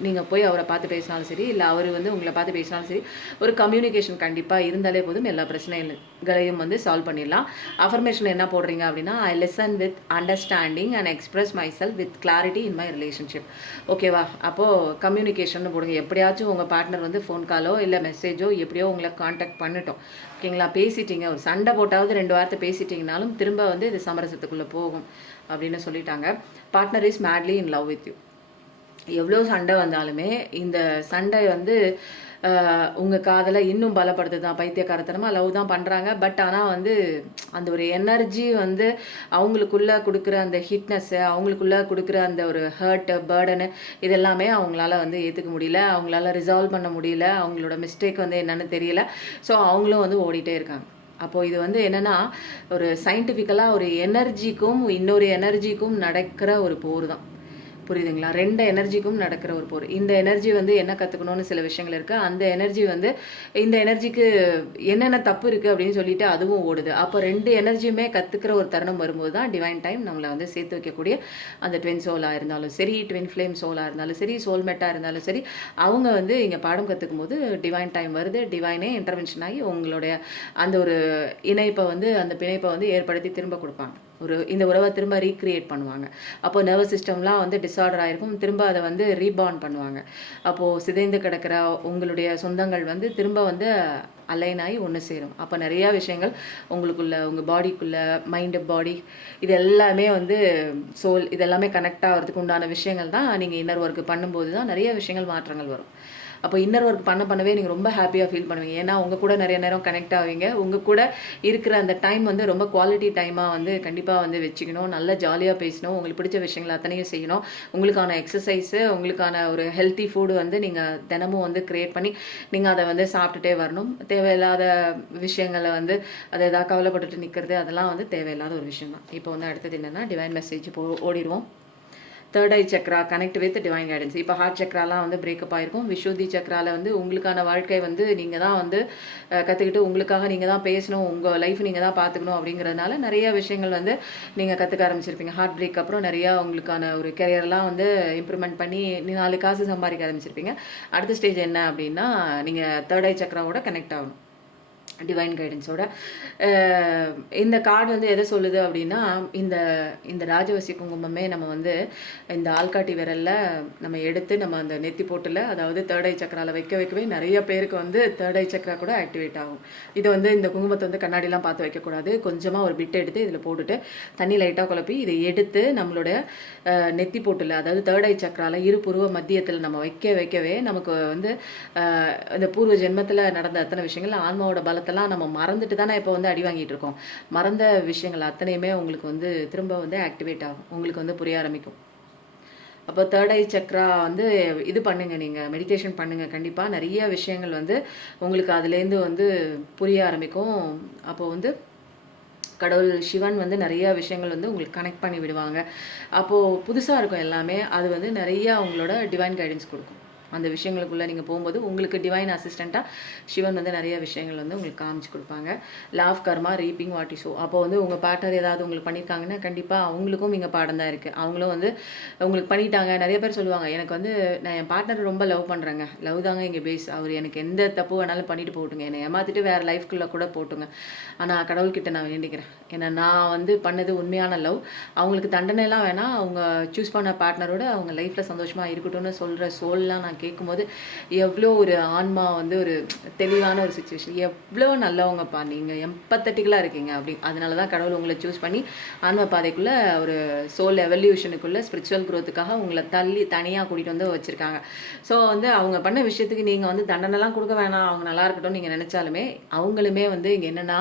நீங்கள் போய் அவரை பார்த்து பேசினாலும் சரி, இல்லை அவர் வந்து உங்களை பார்த்து பேசினாலும் சரி, ஒரு கம்யூனிகேஷன் கண்டிப்பாக இருந்தாலே போதும், எல்லா பிரச்சனைகளையும் வந்து சால்வ் பண்ணிடலாம். அஃபர்மேஷன் என்ன போடுறீங்க அப்படின்னா, I listen with understanding and express my self with clarity in my relationship. ஓகேவா? அப்போது கம்யூனிகேஷன் போடுங்க. எப்படியாச்சும் உங்கள் பார்ட்னர் வந்து ஃபோன் காலோ இல்லை மெசேஜோ எப்படியோ உங்களை காண்டாக்ட் பண்ணிட்டோம், ஓகேங்களா? பேசிட்டீங்க, ஒரு சண்டை போட்டாவது 2 வார்த்தை பேசிட்டிங்கனாலும் திரும்ப வந்து இது சமரசத்துக்குள்ளே போகும் அப்படின்னு சொல்லிட்டாங்க. Partner is madly in love with you. எவ்வளோ சண்டை வந்தாலுமே இந்த சண்டை வந்து உங்கள் காதலை இன்னும் பலப்படுத்து தான். பைத்தியக்காரத்தனமாக லவ் தான் பண்ணுறாங்க. பட் ஆனால் வந்து அந்த ஒரு எனர்ஜி வந்து அவங்களுக்குள்ளே கொடுக்குற அந்த ஹிட்னஸ்ஸு, அவங்களுக்குள்ளே கொடுக்குற அந்த ஒரு ஹர்ட்டு, பேர்டனு, இதெல்லாமே அவங்களால வந்து ஏற்றுக்க முடியல, அவங்களால ரிசால்வ் பண்ண முடியல, அவங்களோட மிஸ்டேக் வந்து என்னென்னு தெரியல. ஸோ அவங்களும் வந்து ஓடிட்டே இருக்காங்க. அப்போது இது வந்து என்னென்னா, ஒரு சயின்டிஃபிக்கலாக ஒரு எனர்ஜிக்கும் இன்னொரு எனர்ஜிக்கும் நடக்கிற ஒரு போர் தான். புரியுதுங்களா? 2 எனர்ஜிக்கும் நடக்கிற ஒரு போர். இந்த எனர்ஜி வந்து என்ன கற்றுக்கணும்னு சில விஷயங்கள் இருக்குது. அந்த எனர்ஜி வந்து இந்த எனர்ஜிக்கு என்னென்ன தப்பு இருக்குது அப்படின்னு சொல்லிட்டு அதுவும் ஓடுது. அப்போ 2 எனர்ஜியுமே கற்றுக்கிற ஒரு தருணம் வரும்போது தான் டிவைன் டைம் நம்மளை வந்து சேர்த்து வைக்கக்கூடிய அந்த ட்வின் சோலாக இருந்தாலும் சரி, ட்வின் ஃப்ளேம் சோலாக இருந்தாலும் சரி, சோல்மேட்டாக இருந்தாலும் சரி, அவங்க வந்து இங்கே பாடம் கற்றுக்கும் போது டிவைன் டைம் வருது. டிவைனே இன்டர்வென்ஷன் ஆகி உங்களுடைய அந்த ஒரு இணைப்பை வந்து, அந்த பிணைப்பை வந்து ஏற்படுத்தி திரும்ப கொடுப்பாங்க. இந்த உறவை திரும்ப ரீக்ரியேட் பண்ணுவாங்க. அப்போ நர்வஸ் சிஸ்டம்லாம் வந்து டிஸார்டர் ஆகிருக்கும், திரும்ப அதை வந்து ரீபார்ன் பண்ணுவாங்க. அப்போது சிதைந்து கிடக்கிற உங்களுடைய சொந்தங்கள் வந்து திரும்ப வந்து அலைன் ஆகி ஒன்று சேரும். அப்போ நிறையா விஷயங்கள் உங்களுக்குள்ள, உங்கள் பாடிக்குள்ளே, மைண்டு, பாடி, இது எல்லாமே வந்து சோல், இதெல்லாமே கனெக்ட் ஆகிறதுக்கு உண்டான விஷயங்கள் தான். நீங்கள் இன்னர் ஒர்க்கு பண்ணும்போது தான் நிறைய விஷயங்கள் மாற்றங்கள் வரும். அப்போ இன்னர் ஒர்க் பண்ணவே நீங்கள் ரொம்ப ஹாப்பியாக ஃபீல் பண்ணுவீங்க. ஏன்னா உங்கள் கூட நிறைய நேரம் கனெக்ட் ஆவீங்க. உங்கள் கூட இருக்கிற அந்த டைம் வந்து ரொம்ப குவாலிட்டி டைமாக வந்து கண்டிப்பாக வந்து வச்சுக்கணும். நல்லா ஜாலியாக பேசணும். உங்களுக்கு பிடிச்ச விஷயங்கள் அத்தனையும் செய்யணும். உங்களுக்கான எக்ஸசைஸு, உங்களுக்கான ஒரு ஹெல்த்தி ஃபுட்டு வந்து நீங்கள் தினமும் வந்து க்ரியேட் பண்ணி நீங்கள் அதை வந்து சாப்பிட்டுட்டே வரணும். தேவையில்லாத விஷயங்களை வந்து அதை எதாவது கவலைப்பட்டுட்டு நிற்கிறது, அதெல்லாம் வந்து தேவையில்லாத ஒரு விஷயம் தான். இப்போ வந்து அடுத்தது என்னென்னா, டிவைன் மெசேஜ் ஓடிடுவோம். Third eye chakra connect with divine guidance. இப்போ ஹார்ட் சக்ராலாம் வந்து பிரேக்கப் ஆகிருக்கும். விஷுத்தி சக்ராவில் வந்து உங்களுக்கான வாழ்க்கை வந்து நீங்கள் தான் வந்து கற்றுக்கிட்டு உங்களுக்காக நீங்கள் தான் பேசணும், உங்கள் லைஃப் நீங்கள் தான் பார்த்துக்கணும் அப்படிங்கிறதுனால நிறைய விஷயங்கள் வந்து நீங்கள் கற்றுக்க ஆரம்பிச்சிருப்பீங்க. ஹார்ட் பிரேக் அப்புறம் நிறையா உங்களுக்கான ஒரு கெரியர்லாம் வந்து இம்ப்ரூவ்மெண்ட் பண்ணி 4 காசு சம்பாதிக்க ஆரம்பிச்சிருப்பீங்க. அடுத்த ஸ்டேஜ் என்ன அப்படின்னா, நீங்கள் தேர்ட் ஐ சக்ராவோட கனெக்ட் ஆகணும் டிவைன் கைடன்ஸோட. இந்த கார்டு வந்து எதை சொல்லுது அப்படின்னா, இந்த இந்த ராஜவசி குங்குமமே நம்ம வந்து இந்த ஆள்காட்டி விரலில் நம்ம எடுத்து நம்ம அந்த நெத்தி போட்டில், அதாவது தேர்ட் ஐ சக்கராவில் வைக்கவே நிறைய பேருக்கு வந்து தேர்ட் ஐ சக்கரா கூட ஆக்டிவேட் ஆகும். இது வந்து இந்த குங்குமத்தை வந்து கண்ணாடிலாம் பார்த்து வைக்கக்கூடாது. கொஞ்சமாக ஒரு பிட் எடுத்து இதில் போட்டுட்டு தண்ணி லைட்டாக குழப்பி இதை எடுத்து நம்மளோட நெத்தி போட்டில், அதாவது தேர்ட் ஐ சக்கராவில் இரு புருவ மத்தியத்தில் நம்ம வைக்கவே நமக்கு வந்து இந்த பூர்வ ஜென்மத்தில் நடந்த அத்தனை விஷயங்கள், ஆன்மாவோட பலத்தெல்லாம் நம்ம மறந்துட்டு தானே இப்போ வந்து அடி வாங்கிட்டு இருக்கோம். மறந்த விஷயங்கள் அத்தனையுமே உங்களுக்கு வந்து திரும்ப வந்து ஆக்டிவேட் ஆகும், உங்களுக்கு வந்து புரிய ஆரம்பிக்கும். அப்போ தேர்ட் ஐ சக்ரா வந்து இது பண்ணுங்கள், நீங்கள் மெடிடேஷன் பண்ணுங்கள். கண்டிப்பாக நிறைய விஷயங்கள் வந்து உங்களுக்கு அதுலேருந்து வந்து புரிய ஆரம்பிக்கும். அப்போது வந்து கடவுள் சிவன் வந்து நிறையா விஷயங்கள் வந்து உங்களுக்கு கனெக்ட் பண்ணி விடுவாங்க. அப்போது புதுசாக இருக்கும் எல்லாமே. அது வந்து நிறையா உங்களோட டிவைன் கைடன்ஸ் கொடுக்கும். அந்த விஷயங்களுக்குள்ளே நீங்கள் போகும்போது உங்களுக்கு டிவைன் அசிஸ்டண்ட்டாக சிவன் வந்து நிறைய விஷயங்கள் வந்து உங்களுக்கு காமிச்சு கொடுப்பாங்க. Law of karma reaping what you sow. அப்போ வந்து உங்கள் பார்ட்னர் ஏதாவது உங்களுக்கு பண்ணியிருக்காங்கன்னா கண்டிப்பாக அவங்களுக்கும் இங்கே பாடம் தான் இருக்குது. அவங்களும் வந்து உங்களுக்கு பண்ணிட்டாங்க. நிறைய பேர் சொல்லுவாங்க, எனக்கு வந்து நான் என் பார்ட்னர் ரொம்ப லவ் பண்ணுறேங்க, லவ் தாங்க இங்கே பேஸ், அவர் எனக்கு எந்த தப்பு வேணாலும் பண்ணிட்டு போட்டுங்க, என்னை ஏமாற்றிட்டு வேறு லைஃப்குள்ளே கூட போட்டுங்க, ஆனால் கடவுள்கிட்ட நான் வேண்டிக்கிறேன், ஏன்னா நான் வந்து பண்ணது உண்மையான லவ், அவங்களுக்கு தண்டனைலாம் வேணாம், அவங்க சூஸ் பண்ண பார்ட்னரோட அவங்க லைஃப்பில் சந்தோஷமாக இருக்கட்டும்னு சொல்கிற சோல்லாம் நான் கேட்கும்போது எவ்வளோ ஒரு ஆன்மா வந்து ஒரு தெளிவான ஒரு சுச்சுவேஷன். எவ்வளோ நல்லவங்கப்பா, நீங்கள் எம்பத்தட்டிக்கலாக இருக்கீங்க அப்படி. அதனால தான் கடவுள் உங்களை சூஸ் பண்ணி ஆன்ம பாதைக்குள்ளே ஒரு சோல் எவல்யூஷனுக்குள்ளே ஸ்பிரிச்சுவல் க்ரோத்துக்காக உங்களை தனியாக கூட்டிகிட்டு வந்து வச்சுருக்காங்க. ஸோ வந்து அவங்க பண்ண விஷயத்துக்கு நீங்கள் வந்து தண்டனைலாம் கொடுக்க வேணாம், அவங்க நல்லா இருக்கட்டும்னு நீங்கள் நினச்சாலுமே அவங்களுமே வந்து இங்கே என்னென்னா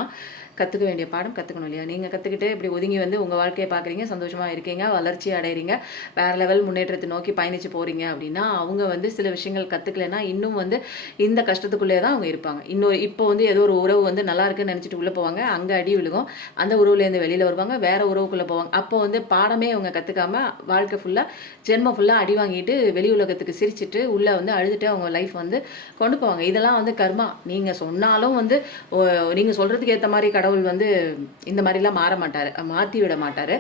கற்றுக்க வேண்டிய பாடம் கற்றுக்கணும் இல்லையா? நீங்கள் கற்றுக்கிட்டு இப்படி ஒதுங்கி வந்து உங்கள் வாழ்க்கையை பார்க்குறீங்க, சந்தோஷமாக இருக்கீங்க, வளர்ச்சி அடைகிறீங்க, வேறு லெவல் முன்னேற்றத்தை நோக்கி பயணித்து போகிறீங்க அப்படின்னா அவங்க வந்து சில விஷயங்கள் கற்றுக்கலைன்னா இன்னும் வந்து இந்த கஷ்டத்துக்குள்ளே தான் அவங்க இருப்பாங்க. இன்னும் இப்போ வந்து ஏதோ ஒரு உறவு வந்து நல்லா இருக்குன்னு நினச்சிட்டு உள்ளே போவாங்க, அங்கே அடி விழுகும், அந்த உறவுலேருந்து வெளியில் வருவாங்க, வேறு உறவுக்குள்ளே போவாங்க. அப்போ வந்து பாடமே அவங்க கற்றுக்காமல் வாழ்க்கை ஃபுல்லாக ஜென்மம் ஃபுல்லாக அடி வாங்கிட்டு வெளி உலகத்துக்கு சிரிச்சிட்டு உள்ளே வந்து அழுதுட்டு அவங்க லைஃப் வந்து கொண்டு போவாங்க. இதெல்லாம் வந்து கர்மா. நீங்கள் சொன்னாலும் வந்து நீங்கள் சொல்கிறதுக்கு ஏற்ற மாதிரி கடவுள் வந்து இந்த மாதிரிலாம் மாற்றி விட மாட்டார்.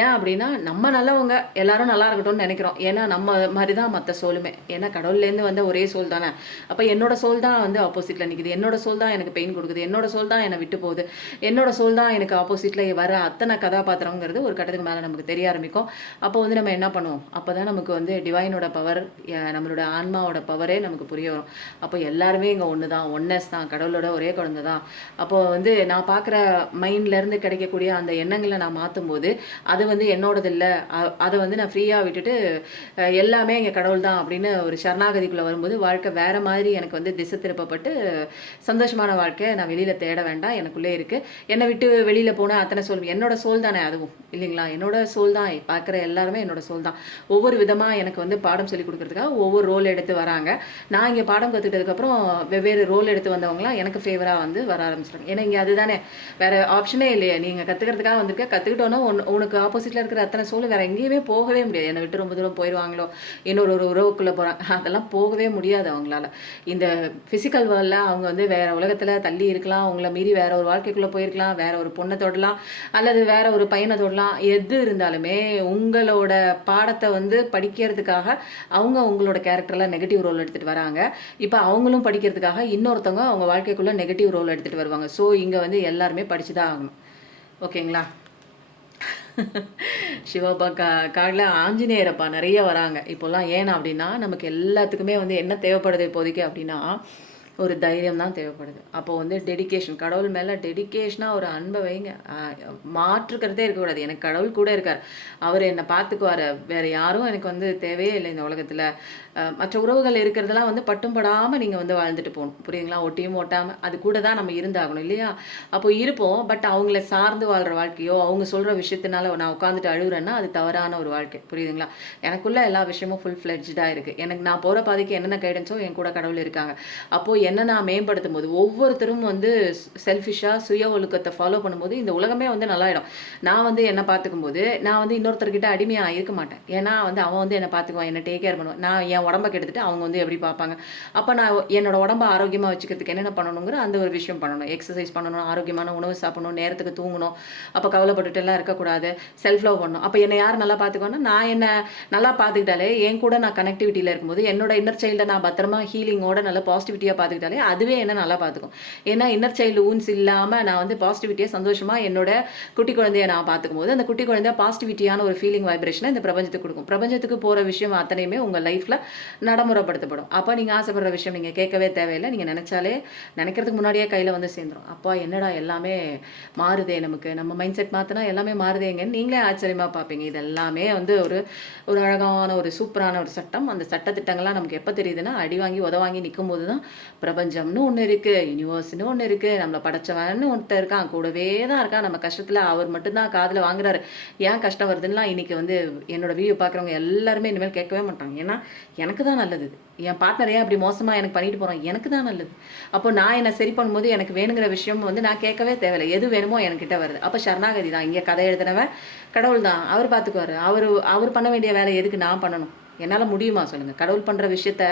ஏன் அப்படின்னா நம்ம நல்லவங்க எல்லாரும் நல்லா இருக்கட்டும்னு நினைக்கிறோம். ஏன்னா நம்ம மாதிரி தான் மற்ற சோலுமே. ஏன்னா கடவுள்லேருந்து வந்த ஒரே சோல் தானே. அப்போ என்னோட சோல் தான் வந்து ஆப்போசிட்டில் நிற்குது. என்னோட சோல் தான் எனக்கு பெயின் கொடுக்குது. என்னோட சோல் தான் என்னை விட்டு போகுது. என்னோட சோல் தான் எனக்கு ஆப்போசிட்டில் வர அத்தனை கதாபாத்திரங்கிறது ஒரு கட்டத்துக்கு மேலே நமக்கு தெரிய ஆரம்பிக்கும். அப்போ வந்து நம்ம என்ன பண்ணுவோம், அப்போ தான் நமக்கு வந்து டிவைனோட பவர், நம்மளோட ஆன்மாவோட பவரே நமக்கு புரிய வரும். அப்போ எல்லாருமே இங்கே ஒன்று தான், ஒன்னஸ் தான், கடவுளோட ஒரே குழந்தை தான். அப்போது வந்து நான் பார்க்குற மைண்ட்லேருந்து கிடைக்கக்கூடிய அந்த எண்ணங்களை நான் மாற்றும் போது அது வந்து என்னோடது இல்லை, அதை வந்து நான் ஃப்ரீயாக விட்டுட்டு எல்லாமே இங்கே கடவுள் தான் அப்படின்னு ஒரு சரணாகதிக்குள்ளே வரும்போது வாழ்க்கை வேறு மாதிரி எனக்கு வந்து திசை திருப்பப்பட்டு சந்தோஷமான வாழ்க்கை நான் வெளியில் தேட வேண்டாம், எனக்குள்ளே இருக்குது. என்னை விட்டு வெளியில் போனால் அத்தனை சோல் என்னோட சோல் தானே அதுவும் இல்லைங்களா. என்னோட சோல் தான், பார்க்குற எல்லாருமே என்னோட சோல் தான். ஒவ்வொரு விதமாக எனக்கு வந்து பாடம் சொல்லி கொடுக்குறதுக்காக ஒவ்வொரு ரோல் எடுத்து வராங்க. நான் இங்கே பாடம் கற்றுக்கிட்டதுக்கப்புறம் வெவ்வேறு ரோல் எடுத்து வந்தவங்களாம் எனக்கு ஃபேவராக வந்து வர ஆரம்பிச்சிட்டாங்க. ஏன்னா இங்கே அதுதானே, வேறு ஆப்ஷனே இல்லையா. நீங்கள் கற்றுக்கிறதுக்காக வந்திருக்க, கற்றுக்கிட்டோன்னா உனக்கு ஆப்போசிட்டில் இருக்கிற அத்தனை சோல் வேறு எங்கேயுமே போகவே முடியாது. என்னை விட்டு ரொம்ப தூரம் போயிடுவாங்களோ, இன்னொரு உறவுக்குள்ளே போகிறாங்க, அதெல்லாம் போகவே முடியாது அவங்களால. இந்த ஃபிசிக்கல் வேர்ல்டில் அவங்க வந்து வேறு உலகத்தில் தள்ளி இருக்கலாம், அவங்கள மீறி வேறு ஒரு வாழ்க்கைக்குள்ளே போயிருக்கலாம், வேறு ஒரு பொண்ணை தொடலாம் அல்லது வேறு ஒரு பையனை தொடலாம். எது இருந்தாலுமே உங்களோட பாடத்தை வந்து படிக்கிறதுக்காக அவங்க உங்களோட கேரக்டரில் நெகட்டிவ் ரோல் எடுத்துகிட்டு வராங்க. இப்போ அவங்களும் படிக்கிறதுக்காக இன்னொருத்தவங்க அவங்க வாழ்க்கைக்குள்ளே நெகட்டிவ் ரோல் எடுத்துகிட்டு வருவாங்க. ஸோ இங்கே வந்து எல்லாருமே படித்து தான் ஆகணும். ஓகேங்களா. சிவப்பா காடில் ஆஞ்சநேயரப்பா நிறைய வராங்க இப்போல்லாம். ஏன்னா அப்படின்னா நமக்கு எல்லாத்துக்குமே வந்து என்ன தேவைப்படுது இப்போதைக்கு அப்படின்னா ஒரு தைரியம் தான் தேவைப்படுது. அப்போ வந்து டெடிக்கேஷன், கடவுள் மேலே டெடிக்கேஷனாக ஒரு அன்பை வைங்க. மாற்றுக்கிறதே இருக்கக்கூடாது. எனக்கு கடவுள் கூட இருக்கார், அவர் என்னை பார்த்துக்குவார், வேறு யாரும் எனக்கு வந்து தேவையே இல்லை இந்த உலகத்தில். மற்ற உறவுகள் இருக்கிறதெல்லாம் வந்து பட்டும் படாமல் நீங்கள் வந்து வாழ்ந்துட்டு போகணும், புரியுதுங்களா. ஒட்டியும் ஓட்டாமல் அது கூட தான் நம்ம இருந்தாகணும் இல்லையா. அப்போ இருப்போம், பட் அவங்கள சார்ந்து வாழ்கிற வாழ்க்கையோ அவங்க சொல்கிற விஷயத்தினால நான் உட்காந்துட்டு அழுகுறேன்னா அது தவறான ஒரு வாழ்க்கை, புரியுதுங்களா. எனக்குள்ளே எல்லா விஷயமும் ஃபுல் ஃப்ளெட்ஜாக இருக்குது. எனக்கு நான் போகிற பாதைக்கு என்னென்ன கைடன்ஸோ என் கூட கடவுள் இருக்காங்க. அப்போது என்ன நான் மேம்படுத்தும் போது ஒவ்வொருத்தரும் வந்து செல்ஃபிஷாக சுய ஒழுக்கத்தை ஃபாலோ பண்ணும்போது இந்த உலகமே வந்து நல்லாயிடும். நான் வந்து என்னை பார்த்துக்கும் போது நான் வந்து இன்னொருத்தர்கிட்ட அடிமையாக இருக்க மாட்டேன். ஏன்னா வந்து அவன் வந்து என்னை பார்த்துக்குவான், என்னை டேக் கேர் பண்ணுவான். நான் என் உடம்பை கெடுத்துட்டு அவங்க வந்து எப்படி பார்ப்பாங்க. அப்போ நான் என்னோட உடம்பை ஆரோக்கியமாக வச்சுக்கிறதுக்கு என்னென்ன பண்ணணுங்கிற அந்த ஒரு விஷயம் பண்ணணும். எக்ஸசைஸ் பண்ணணும், ஆரோக்கியமான உணவு சாப்பிடணும், நேரத்துக்கு தூங்கணும், அப்போ கவலைப்பட்டுட்டுலாம் இருக்கக்கூடாது, செல்ஃப் லவ் பண்ணணும். அப்போ என்னை யார் நல்லா பார்த்துக்கோன்னா, நான் என்னை நல்லா பார்த்துக்கிட்டாலே என் கூட நான் கனெக்டிவிட்டியில் இருக்கும்போது என்னோட இன்னர் சைல்டை நான் பத்திரமா ஹீலிங்கோட நல்லா பாசிட்டிவிட்டியாக பார்த்துக்கிட்டாலே அதுவே என்ன நல்லா பார்த்துக்கும். ஏன்னா இன்னர் சைல்டு ஊன்ஸ் இல்லாமல் நான் வந்து பாசிட்டிவிட்டியாக சந்தோஷமாக என்னோட குட்டி குழந்தைய நான் பார்த்துக்கும் போது அந்த குட்டி குழந்தைய பாசிட்டிவிட்டியான ஒரு ஃபீலிங் வைப்ரேஷனை இந்த பிரபஞ்சத்துக்கு கொடுக்கும். பிரபஞ்சத்துக்கு போகிற விஷயம் அத்தனையுமே உங்கள் லைஃப்பில் நடைமுறைப்படுத்தப்படும். அப்போ நீங்கள் ஆசைப்படுற விஷயம் நீங்கள் கேட்கவே தேவையில்லை, நீங்கள் நினச்சாலே நினைக்கிறதுக்கு முன்னாடியே கையில் வந்து சேர்ந்துடும். அப்பா என்னடா எல்லாமே மாறுதே, நமக்கு நம்ம மைண்ட் செட் மாற்றினா எல்லாமே மாறுதேங்கன்னு நீங்களே ஆச்சரியமாக பார்ப்பீங்க. இது எல்லாமே வந்து ஒரு அழகான ஒரு சூப்பரான ஒரு சட்டம். அந்த சட்டத்திட்டங்கள்லாம் நமக்கு எப்போ தெரியுதுன்னா அடி வாங்கி உதவாங்கி நிற்கும் போது தான் பிரபஞ்சம்னு ஒன்று இருக்குது, யூனிவர்ஸ்னு ஒன்று இருக்குது, நம்மளை படைச்சவன்னு ஒருத்தர் இருக்கான், கூடவே தான் இருக்கான். நம்ம கஷ்டத்தில் அவர் மட்டும்தான் காதில் வாங்குறாரு. ஏன் கஷ்டம் வருதுன்னா இன்றைக்கி வந்து என்னோடய வீடியோ பார்க்குறவங்க எல்லாருமே இனிமேல் கேட்கவே மாட்டாங்க. ஏன்னா எனக்கு தான் நல்லது, என் பார்ட்னர் ஏன் அப்படி மோசமாக எனக்கு பண்ணிட்டு போகிறோம், எனக்கு தான் நல்லது. அப்போ நான் என்னை சரி பண்ணும்போது எனக்கு வேணுங்கிற விஷயம் வந்து நான் கேட்கவே தேவையில்லை, எது வேணுமோ என்கிட்ட வருது. அப்போ சரணாகதி தான். இங்கே கதை எழுதினவன் கடவுள் தான், அவர் பார்த்துக்குவார். அவர் பண்ண வேண்டிய வேலை எதுக்கு நான் பண்ணணும்? என்னால் முடியுமா சொல்லுங்கள்? கடவுள் பண்ணுற விஷயத்த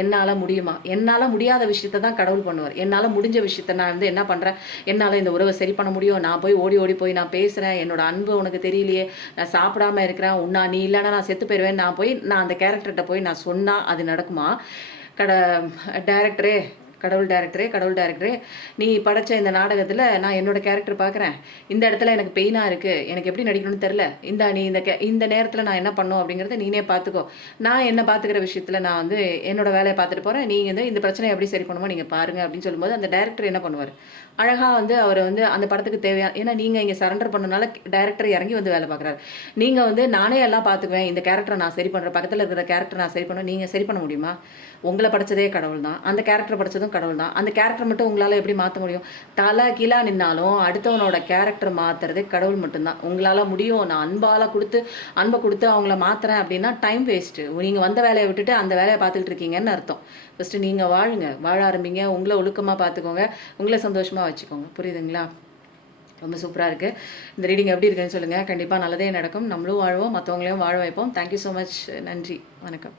என்னால் முடியுமா? என்னால் முடியாத விஷயத்த தான் கடவுள் பண்ணுவார். என்னால் முடிஞ்ச விஷயத்த நான் வந்து என்ன பண்ணுறேன், என்னால் இந்த உறவை சரி பண்ண முடியும், நான் போய் ஓடி போய் நான் பேசுகிறேன், என்னோட அன்பு உனக்கு தெரியலையே, நான் சாப்பிடாமல் இருக்கிறேன், நீ இல்லைன்னா நான் செத்து போயிடுவேன், நான் அந்த கேரக்டர்கிட்ட போய் நான் சொன்னால் அது நடக்குமா? டைரக்டரே கடவுள் டைரக்டரே நீ படைச்ச இந்த நாடகத்தில் நான் என்னோடய கேரக்டர் பார்க்குறேன், இந்த இடத்துல எனக்கு பெயினாக இருக்குது, எனக்கு எப்படி நடிக்கணும்னு தெரில, நீ இந்த நேரத்தில் நான் என்ன பண்ணணும் அப்படிங்கிறத நீனே பார்த்துக்கோ, நான் என்ன பார்த்துக்கிற விஷயத்தில் நான் வந்து என்னோடய வேலையை பார்த்துட்டு போகிறேன், நீங்கள் இந்த பிரச்சனை எப்படி சரி பண்ணுமோ நீங்கள் பாருங்கள் அப்படின்னு சொல்லும்போது அந்த டைரக்டர் என்ன பண்ணுவார், அழகாக வந்து அவர் வந்து அந்த படத்துக்கு தேவையான, ஏன்னா நீங்கள் இங்கே சரண்டர் பண்ணனால டைரக்டர் இறங்கி வந்து வேலை பார்க்குறாரு. நீங்கள் வந்து நானே எல்லாம் பார்த்துக்குவேன், இந்த கேரக்டரை நான் சரி பண்ணுறேன், பக்கத்தில் இருக்கிற கேரக்டர் நான் சரி பண்ணுவேன், நீங்கள் சரி பண்ண முடியுமா? உங்களை படைச்சதே கடவுள் தான், அந்த கேரக்டர் படைச்சதும் கடவுள் தான். அந்த கேரக்டர் மட்டும் உங்களால் எப்படி மாற்ற முடியும்? தலை கீழாக நின்னாலும் அடுத்தவனோட கேரக்டர் மாற்றுறதே கடவுள் மட்டும்தான். உங்களால் முடியும். நான் அன்பை கொடுத்து அவங்கள மாற்றுறேன் அப்படின்னா டைம் வேஸ்ட்டு. நீங்கள் வந்த வேலையை விட்டுட்டு அந்த வேலையை பார்த்துக்கிட்டு இருக்கீங்கன்னு அர்த்தம். ஃபஸ்ட்டு நீங்கள் வாழ ஆரம்பிங்க, உங்களை ஒழுக்கமாக பார்த்துக்கோங்க, உங்களை சந்தோஷமாக வச்சுக்கோங்க. புரியுதுங்களா? ரொம்ப சூப்பராக இருக்குது. இந்த ரீடிங் எப்படி இருக்குன்னு சொல்லுங்கள். கண்டிப்பாக நல்லதே நடக்கும். நம்மளும் வாழ்வோம், மற்றவங்களையும் வாழ வைப்போம். Thank you so much. நன்றி, வணக்கம்.